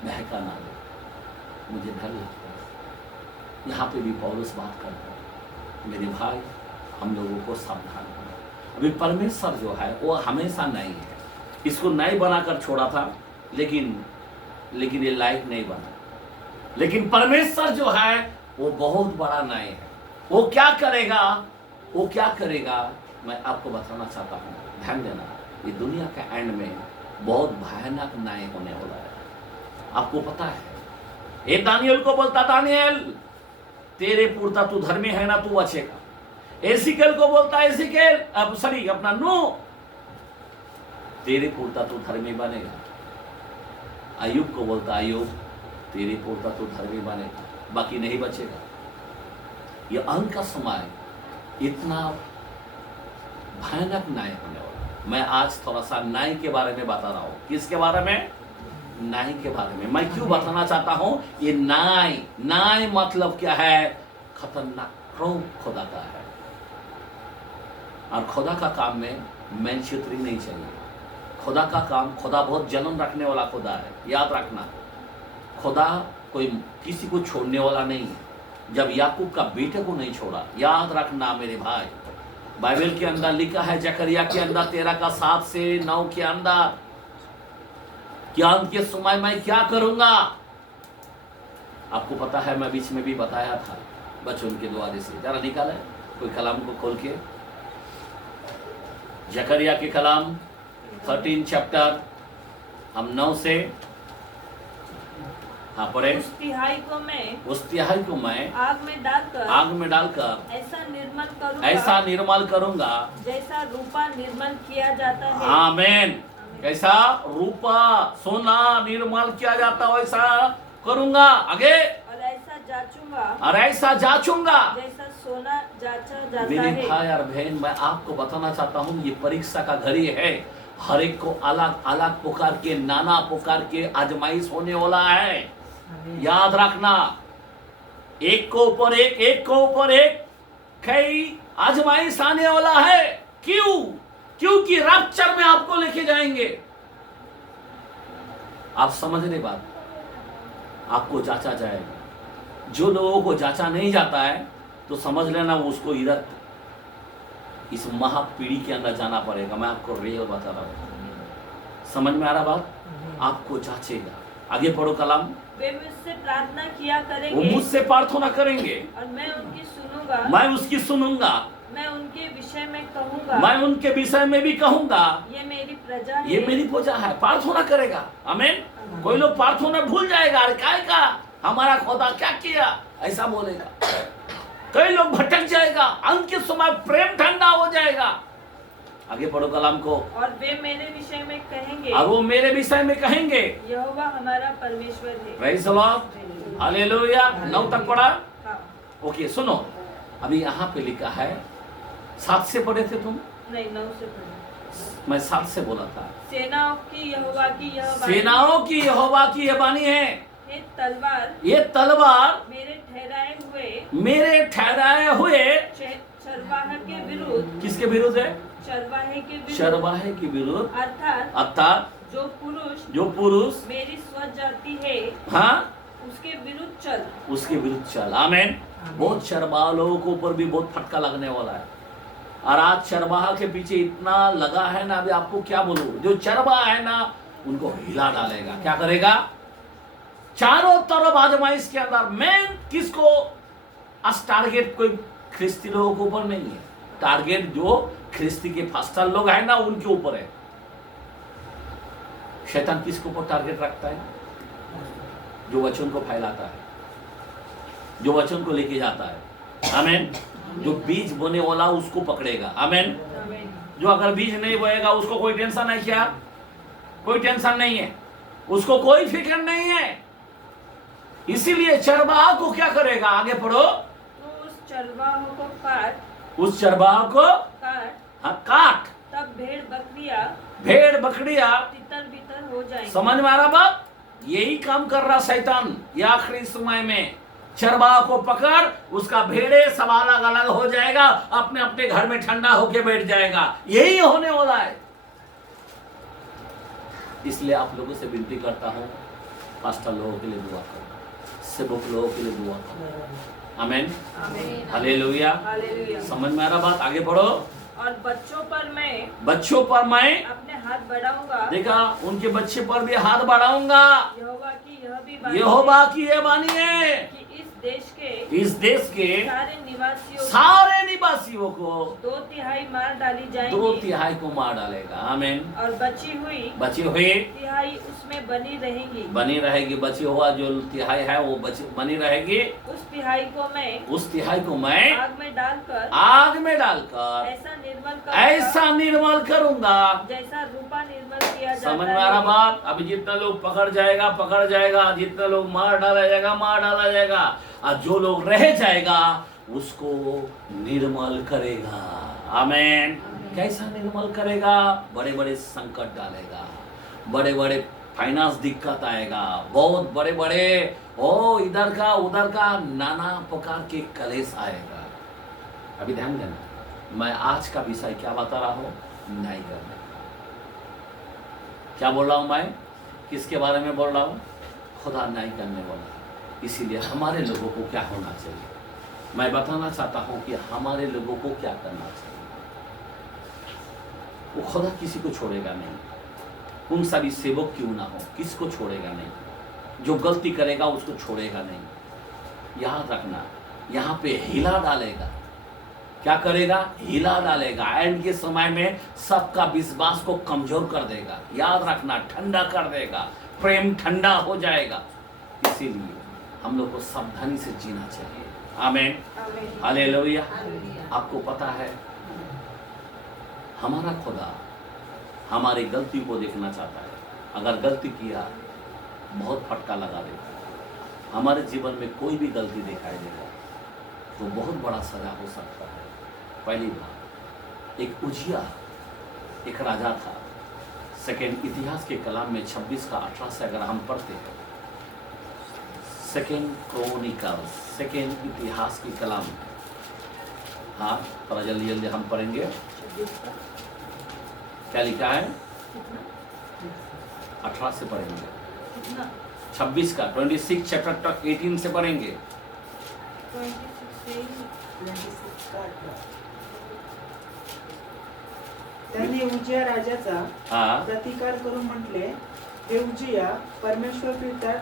बहका ना दे। मुझे डर लगता है। यहाँ पे भी पौलुस बात करता है, मेरे भाई हम लोगों को सावधान होना। अभी परमेश्वर जो है वो हमेशा नहीं है। इसको नहीं बनाकर छोड़ा था, लेकिन ये लायक नहीं बना। लेकिन परमेश्वर जो है वो बहुत बड़ा न्याय है। वो क्या करेगा मैं आपको बताना चाहता हूँ। ध्यान देना, ये दुनिया के एंड में बहुत भयानक न्याय होने वाला है। आपको पता है, ये दानियल को बोलता, दानियल तेरे पुरता तू धर्मी है ना, तू बचेगा। एसीकेल को बोलता, एसीकेल अपना नूह, तेरे पुरता तू धर्मी बनेगा। अय्यूब को बोलता, अय्यूब तेरे पुरता तू धर्मी बनेगा, बाकी नहीं बचेगा। ये अंत का समय इतना भयानक न्याय होने वाला। मैं आज थोड़ा सा न्याय के बारे में बता रहा हूं। किसके बारे में? न्याय के बारे में। मैं क्यों बताना चाहता हूं? ये न्याय मतलब क्या है? खतरनाक क्रोध खुदा का है। और खुदा का काम में मैनचेतरी नहीं चाहिए। खुदा का काम, खुदा बहुत जलन रखने वाला खुदा है, याद रखना। खुदा कोई किसी को छोड़ने वाला नहीं है। जब याकूब का बेटे को नहीं छोड़ा, याद रखना मेरे भाई, बाइबल के अंदर लिखा है जकरिया के अंदर 13 का 7 से 9 के अंदर, क्या अंत के समय मैं क्या करूंगा। आपको पता है, मैं बीच में भी बताया था बच्चों के द्वारे से। जरा निकाले कोई कलाम को खोल के, जकरिया के कलाम 13 चैप्टर, हम 9 से पढ़े। उस तिहाई को मैं आग में डालकर ऐसा निर्मल करूंगा जैसा रूपा निर्मल किया जाता है। आमीन। कैसा रूपा सोना निर्मल किया जाता वैसा करूंगा। आगे, और ऐसा जांचूंगा जैसा सोना जांचा जाता मेरे है। भाई और बहन, मैं आपको बताना चाहता हूँ, ये परीक्षा का घड़ी है। हर एक को अलग अलग पुकार के, नाना पुकार के आजमाइश होने वाला है। याद रखना, एक को ऊपर एक कई आजमाइश आने वाला है। क्योंकि रैप्चर में आपको लेके जाएंगे। आप समझ रहे बात? आपको जांचा जाएगा। जो लोगों को जांचा नहीं जाता है तो समझ लेना उसको इधर इस महापीढ़ी के अंदर जाना पड़ेगा। मैं आपको रियल बता रहा हूं। समझ में आ रहा बात? आपको जांचेगा। आगे पढ़ो कलाम। वे मुझसे प्रार्थना किया करेंगे, वो मुझसे प्रार्थना करेंगे और मैं उनकी सुनूंगा। मैं उसकी सुनूंगा। मैं उनके विषय में कहूंगा। मैं उनके विषय में भी कहूंगा, ये मेरी प्रजा है। ये मेरी प्रजा है। प्रार्थना करेगा। आमीन। कोई लोग प्रार्थना भूल जाएगा, अरे काय का हमारा खुदा क्या किया, ऐसा बोलेगा। कई लोग भटक जाएगा। अंत के समय प्रेम ठंडा हो जाएगा। आगे पढ़ो कलाम को। और वे मेरे विषय में कहेंगे, और वो मेरे विषय में कहेंगे, यहोवा हमारा परमेश्वर है। Praise the Lord, hallelujah. 9 तक पढ़ा? हाँ। ओके, सुनो। अभी यहाँ पे लिखा है, 7 से पढ़े थे तुम? नहीं, 9 से पढ़े। मैं 7 से बोला था। सेनाओं की यहोवा की यह वाणी, सेनाओं की यहोवा की यह वाणी है, ये तलवार मेरे मेरे ठहराए हुए चरवाहे के विरुद्ध, किसके विरुद्ध है? चरवाहे के विरुद्ध, अर्थात जो पुरुष मेरी स्वजाति है, हाँ, उसके विरुद्ध चल। आमीन। बहुत चरवाहा लोगों के ऊपर भी बहुत फटका लगने वाला है, और आज चरवाहा के पीछे इतना लगा है ना, अभी आपको क्या बोलूं, जो चरवाहा है ना उनको हिला डालेगा। क्या करेगा? चारों तरफ आजमाइश के अंदर। मैं किसको? आज टारगेट कोई ख्रिस्ती लोगों के ऊपर नहीं है, टारगेट जो ख्रिस्ती के फास्टर लोग हैं ना उनके ऊपर है। शैतान किसके ऊपर टारगेट रखता है? जो वचन को फैलाता है, जो वचन को लेके जाता है। आमीन। जो बीज बोने वाला उसको पकड़ेगा। आमीन। जो अगर बीज नहीं बोएगा उसको कोई टेंशन है क्या? कोई टेंशन नहीं है, उसको कोई फिक्र नहीं है। इसीलिए चरवाहा को क्या करेगा? आगे पढ़ो। तो उस चरवाहे को काट, उस चरवाहा को काट, तब भेड़ बकरियां तितर बितर हो जाएंगी। समझ में आ रहा बात? यही काम कर रहा शैतान ये आखिरी समय में। चरवाहा को पकड़, उसका भेड़े सब अलग अलग हो जाएगा, अपने अपने घर में ठंडा होके बैठ जाएगा। यही होने वाला है। इसलिए आप लोगों से विनती करता हूं, पास्टर लोगों के लिए दुआ करो, सेवक लोगों के लिए दुआ करो। आमीन। हालेलुया। समझ में आ रहा बात? आगे बढ़ो। और बच्चों पर मैं अपने हाथ बढ़ाऊंगा। देखा, उनके बच्चे पर भी हाथ बढ़ाऊंगा। यहोवा की यह भी यह वाणी है कि इस देश के सारे निवासियों को 2/3 मार डाली जाएंगी। 2/3 को मार डालेगा। आमीन। और बची हुई तिहाई उसमें बनी रहेगी। बची हुआ जो तिहाई है वो बनी रहेगी। उस तिहाई को मैं आग में डालकर ऐसा निर्मल करूंगा जैसा रूपा निर्मल किया जाता है। समझ में आ रहा बात? अभी जितना लोग पकड़ जाएगा, जितना लोग मार डाला जाएगा, और जो लोग रह जाएगा उसको निर्मल करेगा। आमीन। कैसा निर्मल करेगा? बड़े बड़े संकट डालेगा, बड़े बड़े फाइनेंस दिक्कत आएगा, बहुत बड़े बड़े इधर का उधर का नाना प्रकार के कलेश आएगा। अभी ध्यान देना, मैं आज का विषय क्या बता रहा हूं? न्याय करना। क्या बोल रहा हूं मैं? किसके बारे में बोल रहा हूं? खुदा न्याय करने वाला। इसीलिए हमारे लोगों को क्या होना चाहिए? मैं बताना चाहता हूं कि हमारे लोगों को क्या करना चाहिए। वो खुदा किसी को छोड़ेगा नहीं, उन सभी सेवक क्यों ना हो, किसको छोड़ेगा नहीं। जो गलती करेगा उसको छोड़ेगा नहीं। याद रखना, यहाँ पे हिला डालेगा। क्या करेगा? हिला डालेगा। एंड के समय में सबका विश्वास को कमजोर कर देगा। याद रखना, ठंडा कर देगा, प्रेम ठंडा हो जाएगा। इसीलिए हम लोग को सावधानी से जीना चाहिए। आमीन। हालेलुया। आपको पता है हमारा खुदा हमारी गलती को देखना चाहता है। अगर गलती किया बहुत फटका लगा देगा। हमारे जीवन में कोई भी गलती दिखाई देगा तो बहुत बड़ा सजा हो सकता है। पहली बात, एक उजिया एक राजा था। सेकेंड इतिहास के कलाम में 26:18 से अगर हम पढ़ते हैं, सेकेंड क्रोनिकल्स, सेकेंड इतिहास की कलाम, हाँ थोड़ा जल्दी जल्दी हम पढ़ेंगे। क्या लिखा है? 18 से पढ़ेंगे। 26 का 26 चैप्टर 18 से पढ़ेंगे। त्यांनी उजिया राजाचा प्रतिकार करून म्हटले, हे उजिया, परमेश्वर प्रीत्यात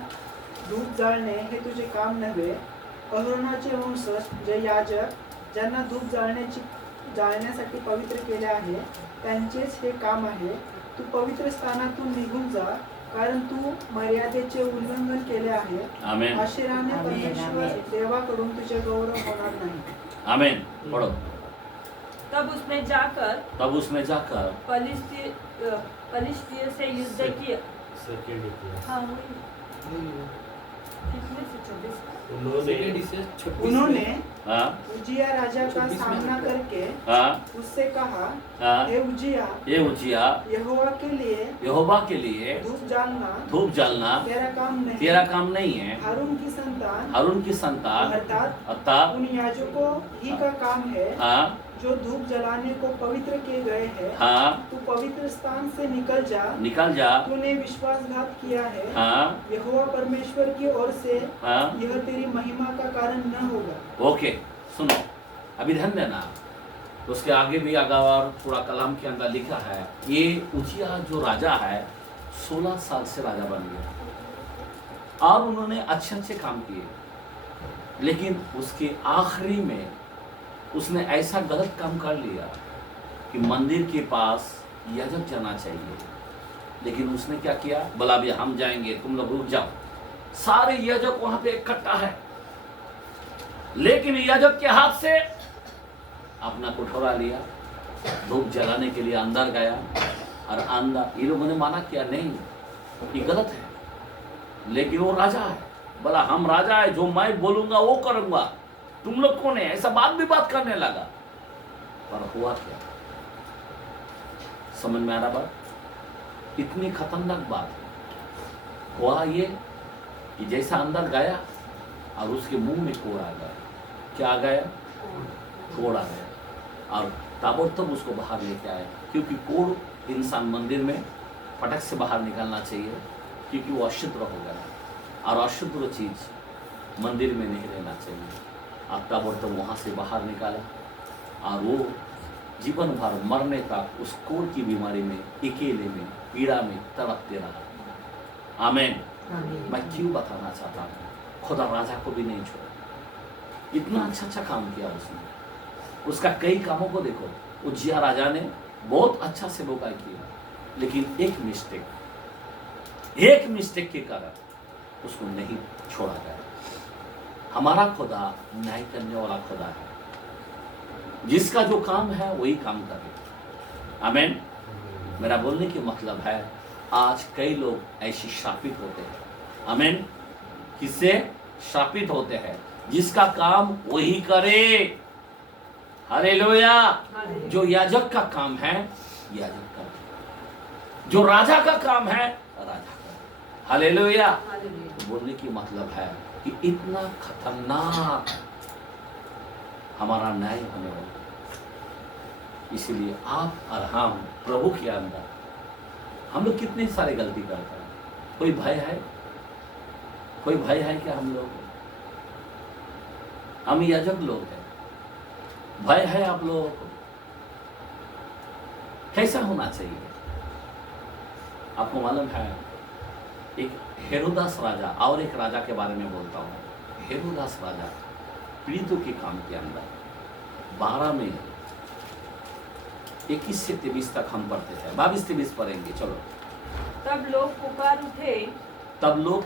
धूप जाळणे हे तुझे काम नव्हे. अहरोनाचे वंशज जे याजक, ज्यांना धूप जाळण्यासाठी पवित्र केले आहे, त्यांचेच हे काम आहे. तू पवित्र स्थानातून निघून जा, कारण तू मर्यादेचे उल्लंघन केले आहे. आमीन. आशेराने परमेश्वर देवाकडून तुझे गौरव होणार नाही. आमीन. पढ़ो। तब उसने जाकर फलिस्तीय से युद्ध किया। उन्होंने हाँ उजिया राजा का सामना करके हाँ उससे कहा, हाँ हे उजिया, ये उचिया यहोवा के लिए धूप धूप जलना तेरा काम नहीं है। हारून की संतान अर्थात उन याजकों ही का काम है हाँ जो धूप जलाने को पवित्र किए गए हैं। हाँ तू पवित्र स्थान से निकल जा, तूने विश्वासघात किया है। हाँ यहोवा परमेश्वर की ओर से हाँ यह तेरी महिमा का कारण न होगा। ओके सुनो, अभी ध्यान देना। उसके आगे भी और थोड़ा कलाम के अंदर लिखा है, ये उजिया जो राजा है 16 साल से राजा बन गया और उन्होंने अच्छे काम किए, लेकिन उसके आखिरी में उसने ऐसा गलत काम कर लिया कि मंदिर के पास याजक जाना चाहिए, लेकिन उसने क्या किया, बोला भी हम जाएंगे, तुम लोग रुक जाओ। सारे याजक वहां पे इकट्ठा है, लेकिन याजक के हाथ से अपना कटोरा लिया, धूप जलाने के लिए अंदर गया और अंदर ये लोगों ने माना किया नहीं ये गलत है, लेकिन वो राजा है, बोला हम राजा है, जो मैं बोलूंगा वो करूंगा, तुम लोग कौन है, ऐसा बात करने लगा। पर हुआ क्या, समझ में आ रहा बात? इतनी खतरनाक बात हुआ ये कि जैसा अंदर गया और उसके मुंह में कोड़ आ गया। क्या आ गया? कोड़ आ गया और ताबड़तोड़ उसको बाहर लेके आए, क्योंकि कोड़ इंसान मंदिर में फटक से बाहर निकालना चाहिए, क्योंकि वो अशुद्ध हो गया और अशुद्ध चीज मंदिर में नहीं रहना चाहिए। अब ताबड़तोड़ वहाँ से बाहर निकाला और वो जीवन भर मरने तक उस कोड़ की बीमारी में, अकेले में, पीड़ा में तड़पते रहा। आमीन। मैं क्यों बताना चाहता हूँ, खुदा राजा को भी नहीं छोड़ा, इतना अच्छा काम किया उसने। उसका कई कामों को देखो, उजिया राजा ने बहुत अच्छा से सेवकाई किया, लेकिन एक मिस्टेक के कारण उसको नहीं छोड़ा गया। हमारा खुदा न्याय करने वाला खुदा है, जिसका जो काम है वही काम करे। आमीन। मेरा बोलने की मतलब है, आज कई लोग ऐसे शापित होते हैं। आमीन। किससे शापित होते हैं? जिसका काम वही करे। हालेलुया। जो याजक का काम है याजक करे, जो राजा का काम है राजा करे। हालेलुया। बोलने की मतलब है कि इतना खतरनाक हमारा न्याय होने वाला, इसीलिए आप और हम प्रभु के अंदर हम लोग कितने सारे गलती करते हैं। कोई भय है? कोई भय है क्या हम लोग? हम याजक लोग हैं, भय है आप लोगों को? कैसा होना चाहिए? आपको मालूम है, एक हेरोदास राजा और एक राजा के बारे में बोलता हूं। हेरोदास राजा पीड़ितों के काम के अंदर 12 में 21 से 23 तक हम पढ़ते थे, 22-23 पढ़ेंगे। चलो। तब लोग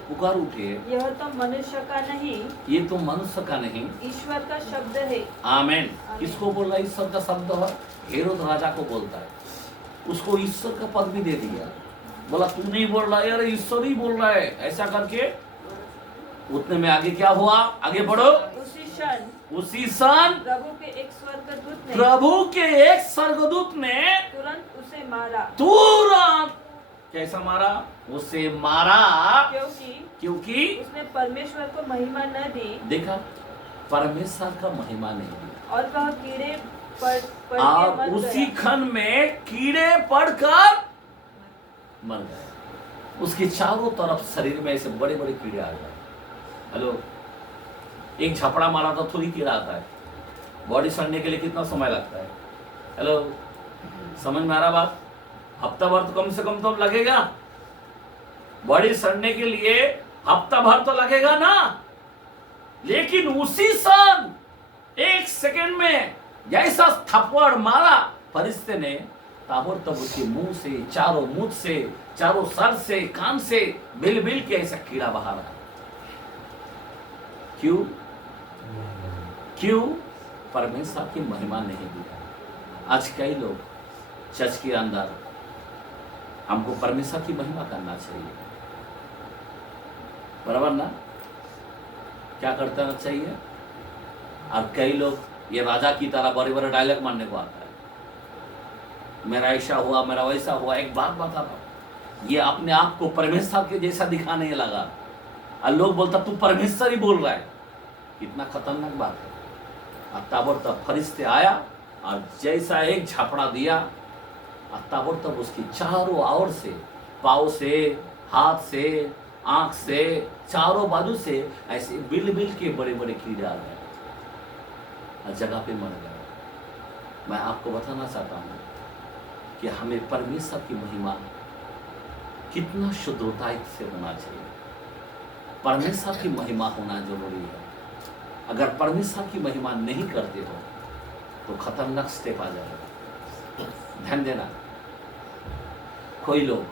पुकार उठे, यह तो मनुष्य का नहीं, ये तो मनुष्य का नहीं, ईश्वर का शब्द है। आमीन। किसको बोल रहा है? ईश्वर का शब्द है। हेरोद राजा को बोलता है, उसको ईश्वर का पद भी दे दिया। बोला तू नहीं बोल रहा है, अरे ईश्वर ही बोल रहा है, ऐसा करके उतने में आगे क्या हुआ? आगे बढ़ो। उसी क्षण प्रभु के एक स्वर्गदूत ने तुरंत उसे मारा। तुरंत कैसा मारा? उसे मारा क्योंकि उसने परमेश्वर को महिमा न दी। देखा, परमेश्वर का महिमा नहीं दी, और वह कीड़े पड़ और उसी क्षण में कीड़े पड़कर मर गए। उसके चारों तरफ शरीर में ऐसे बड़े बड़े कीड़े आ गए। हेलो, एक झपड़ा मारा तो थोड़ी कीड़ा आता है, बॉडी सड़ने के लिए कितना समय लगता है? हेलो, समझ में आ रहा बात? हफ्ता भर तो कम से कम तो लगेगा, बॉडी सड़ने के लिए हफ्ता भर तो लगेगा ना। लेकिन उसी क्षण 1 सेकंड में जैसा थप्पड़ मारा फरिश्ते ने, ताबड़तोड़ उसके मुंह से, चारों मुंह से, चारों सर से, कान से बिल बिल के ऐसा कीड़ा बाहर आया। क्यों? परमेश्वर की महिमा नहीं दी। आज कई लोग चर्च के अंदर, हमको परमेश्वर की महिमा करना चाहिए, बराबर ना? क्या करना चाहिए। और कई लोग ये राजा की तरह बड़े बड़े डायलॉग मारने को आता है, मेरा ऐसा हुआ, मेरा वैसा हुआ। एक बात बता रहा हूं, ये अपने आप को परमेश्वर के जैसा दिखाने लगा और लोग बोलता तू परमेश्वर ही बोल रहा है। कितना खतरनाक बात है। और ताबड़तोड़ फरिश्ते आया और जैसा एक झपड़ा दिया और ताबड़तोड़ उसकी चारों ओर से, पाँव से, हाथ से, आंख से, चारों बाजू से ऐसे बिल बिल के बड़े बड़े कीड़े आ गए और जगह पे मर गए। मैं आपको बताना चाहता हूँ कि हमें परमेश्वर की महिमा कितना शुद्धता से होना चाहिए। परमेश्वर की महिमा होना जरूरी है। अगर परमेश्वर की महिमा नहीं करते हो तो खतरनाक स्टेप आ जाएगा। ध्यान देना। कोई लोग,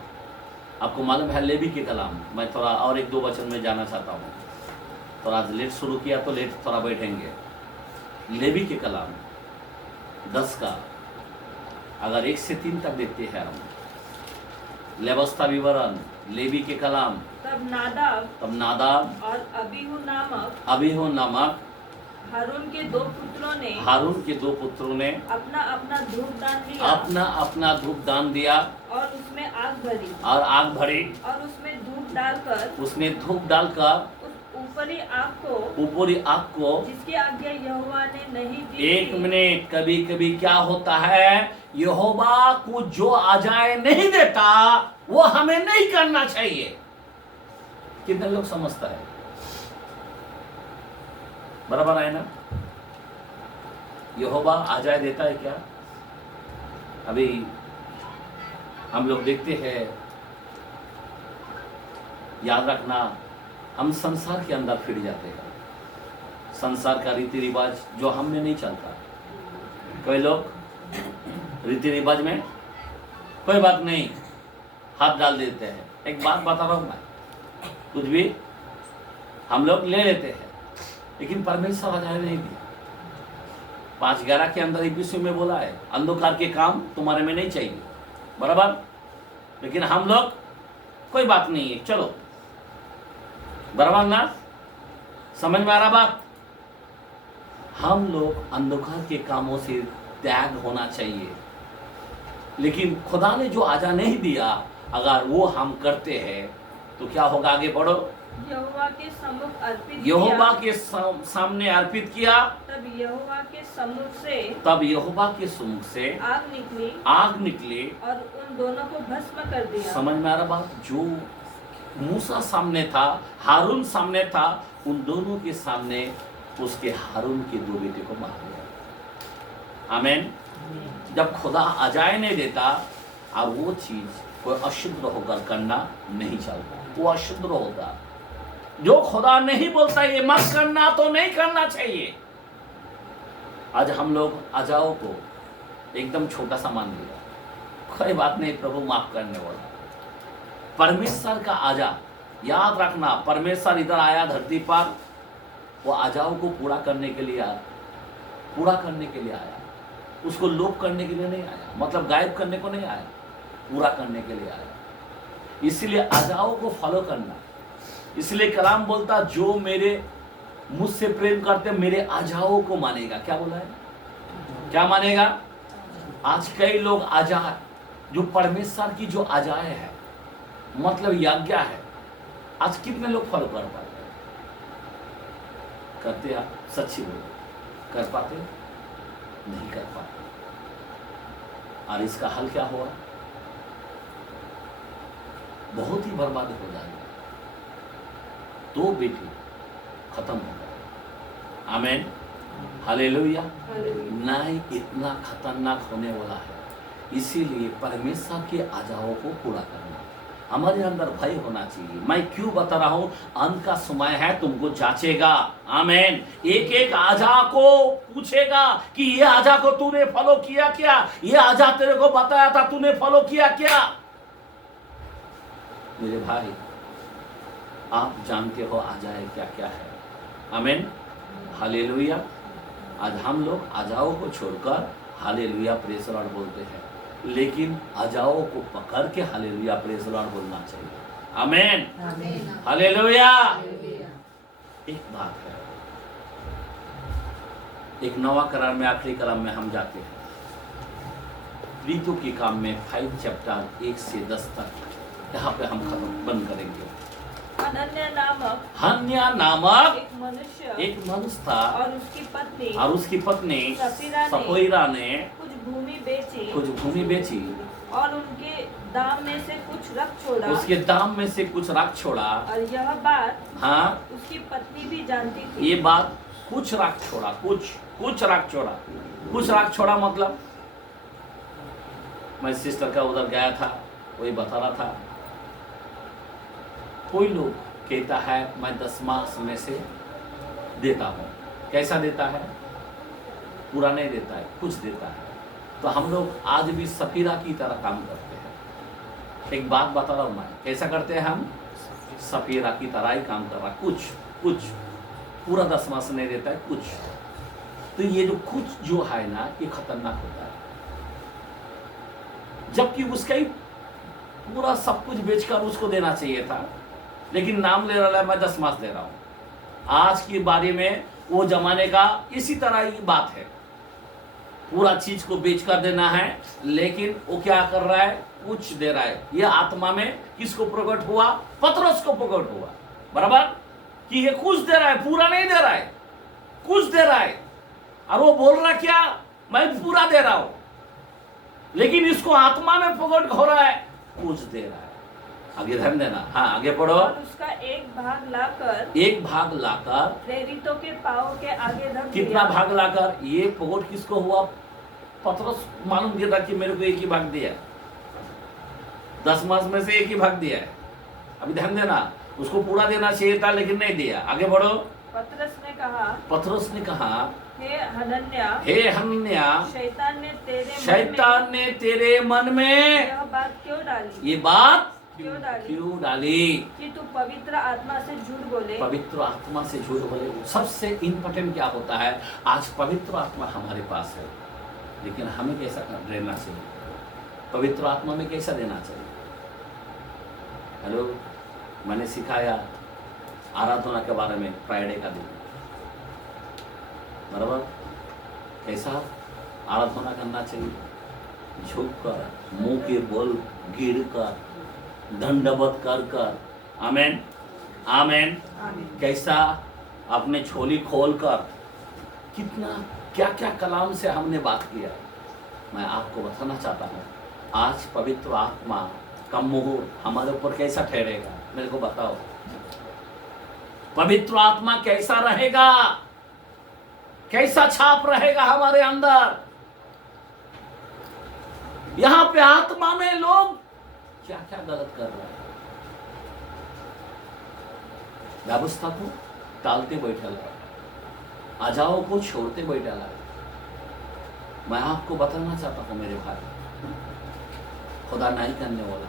आपको मालूम है लेवी के कलाम, मैं थोड़ा और एक दो वचन में जाना चाहता हूँ। थोड़ा लेट शुरू किया तो लेट थोड़ा बैठेंगे। लेवी के कलाम 10 का अगर 1 से 3 तक देखते हैं हम, व्यवस्था विवरण, लेवी के कलाम। तब नादाब और अबीहू नामक हारून के दो पुत्रों ने अपना अपना धूप दान दिया और उसमें आग भरी और उसमें धूप डालकर ऊपरी आग को जिसकी आज्ञा यहोवा ने नहीं दी। एक मिनट, कभी कभी क्या होता है, यहोवा को जो आज्ञाएं नहीं देता वो हमें नहीं करना चाहिए। कितने लोग समझता है? बराबर है ना? यहोवा आज्ञाएं देता है क्या? अभी हम लोग देखते हैं, याद रखना, हम संसार के अंदर फिर जाते हैं। संसार का रीति रिवाज जो हम में नहीं चलता। कोई लोग रीति रिवाज में कोई बात नहीं, हाथ डाल देते हैं। एक बात बता रहा हूं मैं, कुछ भी हम लोग ले लेते हैं, लेकिन परमेश्वर आज्ञा नहीं दिया। 5:11 के अंदर 21 में बोला है, अंधकार के काम तुम्हारे में नहीं चाहिए। बराबर? लेकिन हम लोग कोई बात नहीं है, चलो। बराबर ना? समझ में आ रहा बात? हम लोग अंधकार के कामों से त्याग होना चाहिए। लेकिन खुदा ने जो आज्ञा नहीं दिया, अगर वो हम करते हैं तो क्या होगा? आगे बढ़ो। यहोवा के सम्मुख अर्पित यहोवा के सामने अर्पित किया। तब यहोवा के सम्मुख से आग निकली और उन दोनों को भस्म कर दिया। समझ में आ रहा बात? जो मूसा सामने था, हारून सामने था, उन दोनों के सामने उसके हारून के 2 बेटे को मार दिया। आमीन। जब खुदा आज्ञाएं नहीं देता और वो चीज कोई अशुद्ध होकर करना नहीं चलता, वो अशुद्ध होता। जो खुदा नहीं बोलता ये मत करना तो नहीं करना चाहिए। आज हम लोग आज्ञाओं को एकदम छोटा सा मान लिया, कोई बात नहीं, प्रभु माफ करने वाला। परमेश्वर का आज्ञा याद रखना, परमेश्वर इधर आया धरती पर, वो आज्ञाओं को पूरा करने के लिए आया। उसको लोप करने के लिए नहीं आया, मतलब गायब करने को नहीं आया, पूरा करने के लिए आया। इसलिए आज्ञाओं को फॉलो करना। इसलिए कलाम बोलता, जो मेरे मुझसे प्रेम करते मेरे आज्ञाओं को मानेगा। क्या बोला है? क्या मानेगा? आज कई लोग आज्ञा, जो परमेश्वर की जो आज्ञाएं है, मतलब आज्ञा है, आज कितने लोग फॉलो कर पाते हैं? करते आप सच्ची बोलो, कर पाते? नहीं कर पाते। और इसका हल क्या हुआ? बहुत ही बर्बाद हो जाएगा। 2 बेटे खत्म हो गए। आमीन, हालेलुया। नहीं, इतना खतरनाक होने वाला है। इसीलिए परमेश्वर के आज्ञाओं को पूरा करना हमारे अंदर भय होना चाहिए। मैं क्यों बता रहा हूं? अंत का समय है, तुमको जांचेगा। आमीन। एक एक आज्ञा को पूछेगा कि ये आज्ञा को तूने फॉलो किया क्या? ये आज्ञा तेरे को बताया था, तूने फॉलो किया क्या? मेरे भाई, आप जानते हो आज्ञाएं क्या क्या है। आमीन, हालेलुया। आज हम लोग आज्ञाओं को छोड़कर हालेलुया प्रेज लॉर्ड बोलते हैं, लेकिन आज्ञाओं को पकड़ के हालेलुया प्रेज लॉर्ड बोलना चाहिए। आमीन, हालेलुया। एक बात है, एक नवा करार में आखिरी कलाम में हम जाते हैं, प्रीतों के काम में 5 चैप्टर 1 से 10 तक, यहाँ पे हम खत्म बंद करेंगे। हन्या नामक एक मनुष्य था और उसकी पत्नी सफीरा ने कुछ भूमि बेची और उनके दाम में से कुछ रख छोड़ा। उसके दाम में से कुछ रख छोड़ा। और यह बात हाँ, उसकी पत्नी भी जानती थी। ये बात कुछ रख छोड़ा, कुछ रख छोड़ा मतलब, मैं सिस्टर का उधर गया था, वही बता रहा था, कोई लोग कहता है मैं 10 मास में से देता हूँ। कैसा देता है? पूरा नहीं देता है, कुछ देता है। तो हम लोग आज भी सफीरा की तरह काम करते हैं। एक बात बता रहा हूँ मैं, कैसा करते हैं हम? सफीरा की तरह ही काम कर रहा, कुछ पूरा 10 मास नहीं देता है, कुछ। तो ये जो कुछ जो है ना, ये खतरनाक होता है, जबकि उसका ही पूरा सब कुछ बेचकर उसको देना चाहिए था, लेकिन नाम ले रहा है मैं 10 मास दे रहा हूं। आज की बारी में वो जमाने का इसी तरह की बात है, पूरा चीज को बेचकर देना है, लेकिन वो क्या कर रहा है? कुछ दे रहा है। ये आत्मा में किसको प्रकट हुआ? पतरस को प्रकट हुआ, बराबर, कि ये कुछ दे रहा है, पूरा नहीं दे रहा है, कुछ दे रहा है। और वो बोल रहा क्या? मैं पूरा दे रहा हूं, लेकिन इसको आत्मा में प्रकट हो रहा है, कुछ दे रहा है। आगे ध्यान देना। हाँ, आगे पढ़ो। और उसका एक भाग लाकर प्रेरितों के पांव के आगे रख दिया। कितना भाग लाकर? ये प्रकट किसको हुआ? पतरस मालूम किया था कि मेरे को एक ही भाग दिया, 10 मास में से एक ही भाग दिया है। अभी ध्यान देना, उसको पूरा देना चाहिए था, लेकिन नहीं दिया। आगे बढ़ो। पतरस ने कहा हे हनन्या, शैतान ने तेरे मन में यह बात क्यों डाली कि तू पवित्र आत्मा से झूठ बोले। सबसे इम्पोर्टेंट क्या होता है? आज पवित्र आत्मा हमारे पास है, लेकिन हमें कैसा रहना चाहिए? पवित्र आत्मा में कैसा देना चाहिए? हेलो, मैंने सिखाया आराधना के बारे में फ्राइडे का दिन, बराबर, कैसा आराधना करना चाहिए? झुक कर, मुंह के बल गिर कर, दंडवत कर कर, आमेन आमेन। कैसा अपने झोली खोल कर, कितना क्या क्या कलाम से हमने बात किया। मैं आपको बताना चाहता हूँ, आज पवित्र आत्मा का मुहूर्त हमारे ऊपर कैसा ठहरेगा? मेरे को बताओ, पवित्र आत्मा कैसा रहेगा? कैसा छाप रहेगा हमारे अंदर? यहां पे आत्मा में लोग क्या क्या गलत कर रहे हैं, व्यवस्था को टालते बैठा है, अजाओं को छोड़ते बैठा है। मैं आपको बताना चाहता हूं मेरे भाई, खुदा नहीं करने वाला।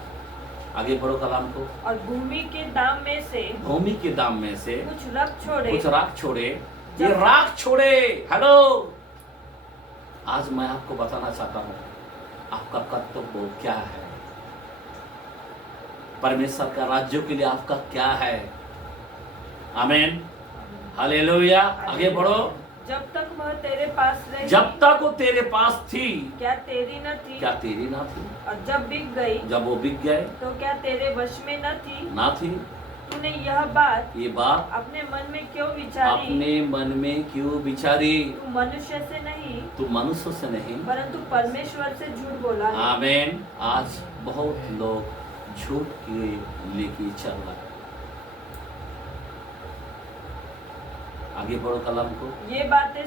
आगे बढ़ो कलाम को। और भूमि के दाम में से कुछ रख छोड़े। ये राख छोड़े। हेलो, आज मैं आपको बताना चाहता हूं, आपका कर्तव्य क्या है? परमेश्वर का राज्य के लिए आपका क्या है? आमीन, हालेलुया। आगे बढ़ो। जब तक वह तेरे पास रही, जब तक वो तेरे पास थी, क्या तेरी न थी? और जब बिक गई, जब वो बिक गए, तो क्या तेरे वश में न थी? तूने ये बात अपने मन में क्यों विचारी? तू मनुष्य से नहीं परंतु परमेश्वर से झूठ बोला है। आमीन। आज बहुत लोग झूठ के लेके चल रहा है। आगे बढ़ो कलम को। ये बातें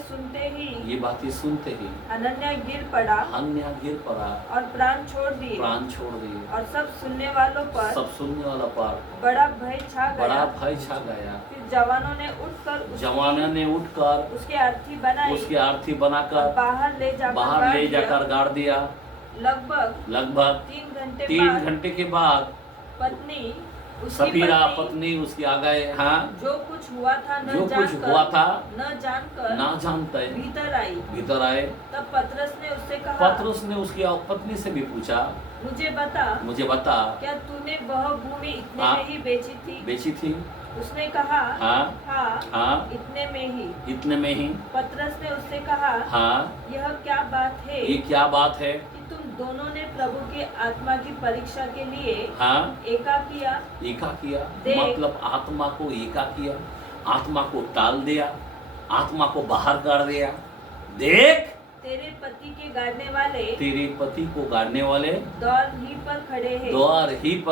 सुनते ही हनन्या गिर पड़ा और प्राण छोड़ दिए और सब सुनने वालों पर बड़ा भय छा गया। फिर जवानों ने उठकर उसकी अर्थी बनाकर बाहर ले जाकर गाड़ दिया। लगभग 3 घंटे के बाद सफीरा पत्नी उसकी आ गए। हाँ, जो कुछ हुआ था न जानकर भीतर आए। तब पतरस ने उसकी पत्नी से भी पूछा, मुझे बता क्या तूने वह भूमि इतने में ही बेची थी? उसने कहा, हाँ हाँ, इतने में ही। पतरस ने उससे कहा, हाँ, यह क्या बात है? ये क्या बात है कि तुम दोनों ने प्रभु के आत्मा की परीक्षा के लिए हाँ एका किया। मतलब आत्मा को एका किया, आत्मा को टाल दिया, आत्मा को बाहर कर दिया। देख, तेरे पति को गाड़ने वाले द्वार ही पर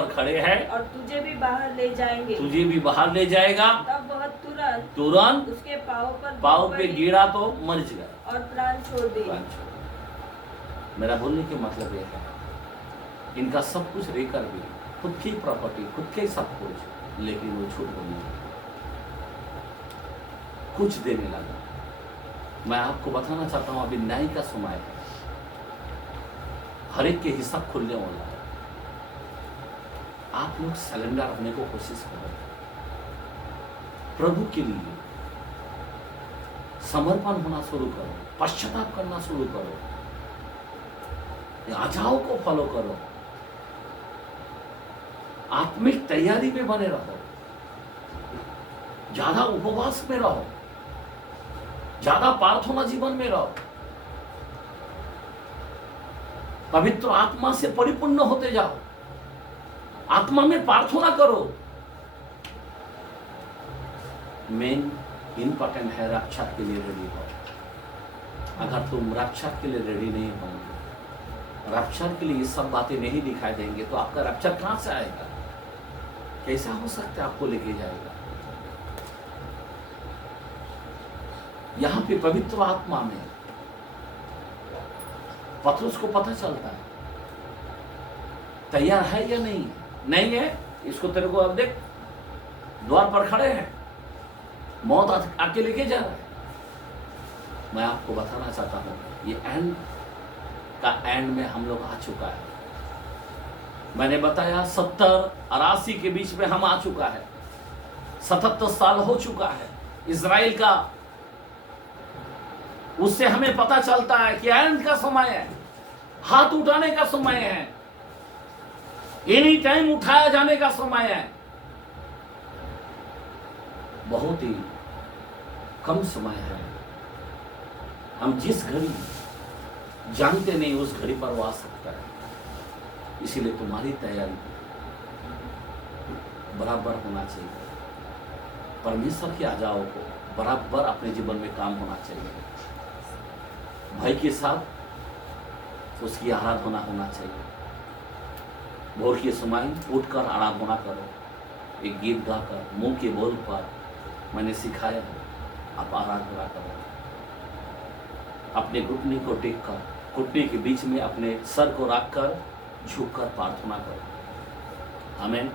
खड़े हैं और तुझे भी बाहर ले जाएगा। तब वह तुरंत उसके पाँव पे गिरा तो मर गया और प्राण छोड़ दिया। मेरा बोलने के मतलब यह है, इनका सब कुछ लेकर भी, खुद की प्रॉपर्टी, खुद के सब कुछ, लेकिन वो छूट बोलने कुछ देने लगा। मैं आपको बताना चाहता हूं, अभी न्याय का समय है, हर एक के हिसाब खुलने वाला है। आप लोग सिलेंडर रखने को कोशिश करो, प्रभु के लिए समर्पण होना शुरू करो, पश्चाताप करना शुरू करो, आजाओं को फॉलो करो, आत्मिक तैयारी में बने रहो, ज्यादा उपवास में रहो, ज्यादा प्रार्थना जीवन में रहो, पवित्र आत्मा से परिपूर्ण होते जाओ, आत्मा में प्रार्थना करो। मेन इंपॉर्टेंट है रक्षा के लिए रेडी हो। अगर तुम रक्षा के लिए रेडी नहीं होंगे, रक्षा के लिए ये सब बातें नहीं दिखाई देंगे, तो आपका रक्षा कहां से आएगा? कैसा हो सकता है आपको लेके जाएगा? यहां पे पवित्र आत्मा में पतरस को पता चलता है, तैयार है या नहीं? नहीं है, इसको तेरे को अब देख, द्वार पर खड़े हैं, मौत आके लेके जा रहा है। मैं आपको बताना चाहता हूं, ये एंड का एंड में हम लोग आ चुका है। मैंने बताया 70-80 के बीच में हम आ चुका है। 77 साल हो चुका है इजराइल का। उससे हमें पता चलता है कि एंड का समय है, हाथ उठाने का समय है, एनी टाइम उठाया जाने का समय है। बहुत ही कम समय है। हम जिस घड़ी जानते नहीं, उस घड़ी पर वो आ सकता है। इसीलिए तुम्हारी तैयारी बराबर होना चाहिए। परमेश्वर की आजाओं को बराबर अपने जीवन में काम होना चाहिए। भाई के साथ उसकी आराधना होना चाहिए। भोर के समय उठकर आराधना करो, एक गीत गाकर, मुंह के बोल पर मैंने सिखाया है, आप आराधना करो। अपने घुटने को टेक कर, घुटने के बीच में अपने सर को रखकर झुककर प्रार्थना करो। आमीन।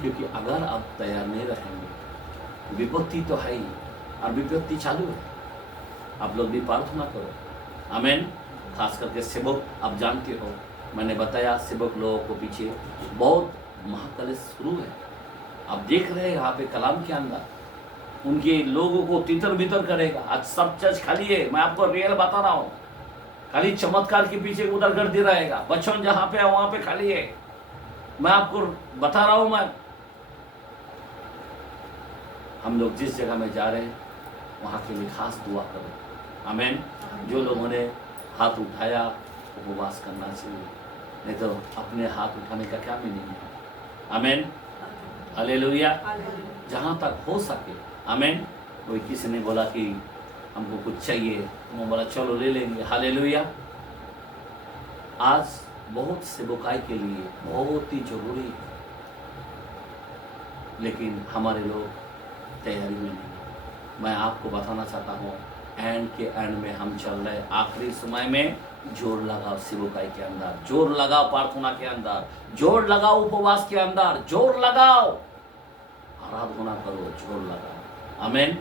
क्योंकि अगर आप तैयार नहीं रहेंगे, विपत्ति तो है ही, और विपत्ति चालू है। आप लोग भी प्रार्थना करो। आमीन। खास करके सेवक, आप जानते हो, मैंने बताया सेवक लोगों को पीछे बहुत महाकलेश शुरू है। आप देख रहे हैं यहाँ पे कलाम के अंदर उनके लोगों को तितर बितर करेगा। आज सब चर्च खाली है, मैं आपको रियल बता रहा हूँ। खाली चमत्कार के पीछे उधर कर दे रहेगा। बच्चों जहाँ पे है वहां पे खाली है, मैं आपको बता रहा हूं। मैं हम लोग जिस जगह में जा रहे हैं वहां के लिए खास दुआ करो। आमीन। जो लोगों ने हाथ उठाया उपवास करना चाहिए, नहीं तो अपने हाथ उठाने का क्या मीनिंग है? आमीन। हालेलुया। जहां तक हो सके। आमीन। कोई किसी ने बोला कि हमको कुछ चाहिए, मैं बोला चलो ले लेंगे। हालेलुया। आज बहुत सेवकाई के लिए बहुत ही जरूरी है, लेकिन हमारे लोग तैयारी में नहीं। मैं आपको बताना चाहता हूँ, एंड के एंड में हम चल रहे। आखिरी समय में जोर लगाओ सेवकाई के अंदर, जोर लगाओ प्रार्थना के अंदर, जोर लगाओ उपवास के अंदर, जोर लगाओ आराधना करो, जोर लगाओ। आमीन।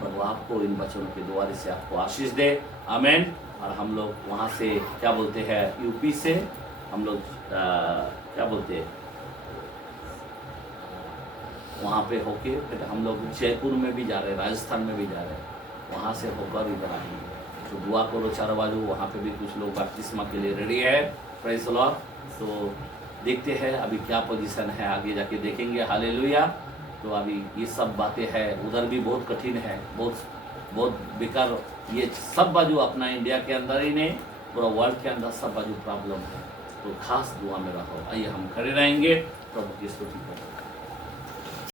प्रभु आपको इन वचनों के द्वारे से आपको आशीष दे। आमीन। और हम लोग वहाँ से क्या बोलते हैं, यूपी से हम लोग क्या बोलते हैं, वहाँ पे होके फिर हम लोग जयपुर में भी जा रहे हैं, राजस्थान में भी जा रहे हैं। वहाँ से होकर इधर आएंगे। तो दुआ करो चारों बाजू। वहाँ पे भी कुछ लोग बपतिस्मा के लिए रेडी है। Praise the Lord. तो देखते हैं अभी क्या पोजीशन है, आगे जाके देखेंगे। हालेलुया। तो अभी ये सब बातें हैं, उधर भी बहुत कठिन है, बहुत बहुत बेकार, ये सब बाजू अपना इंडिया के अंदर ही नहीं पूरा वर्ल्ड के अंदर सब बाजू प्रॉब्लम है। तो खास दुआ में रहो। आइए हम खड़े रहेंगे, प्रभु की स्तुति करें।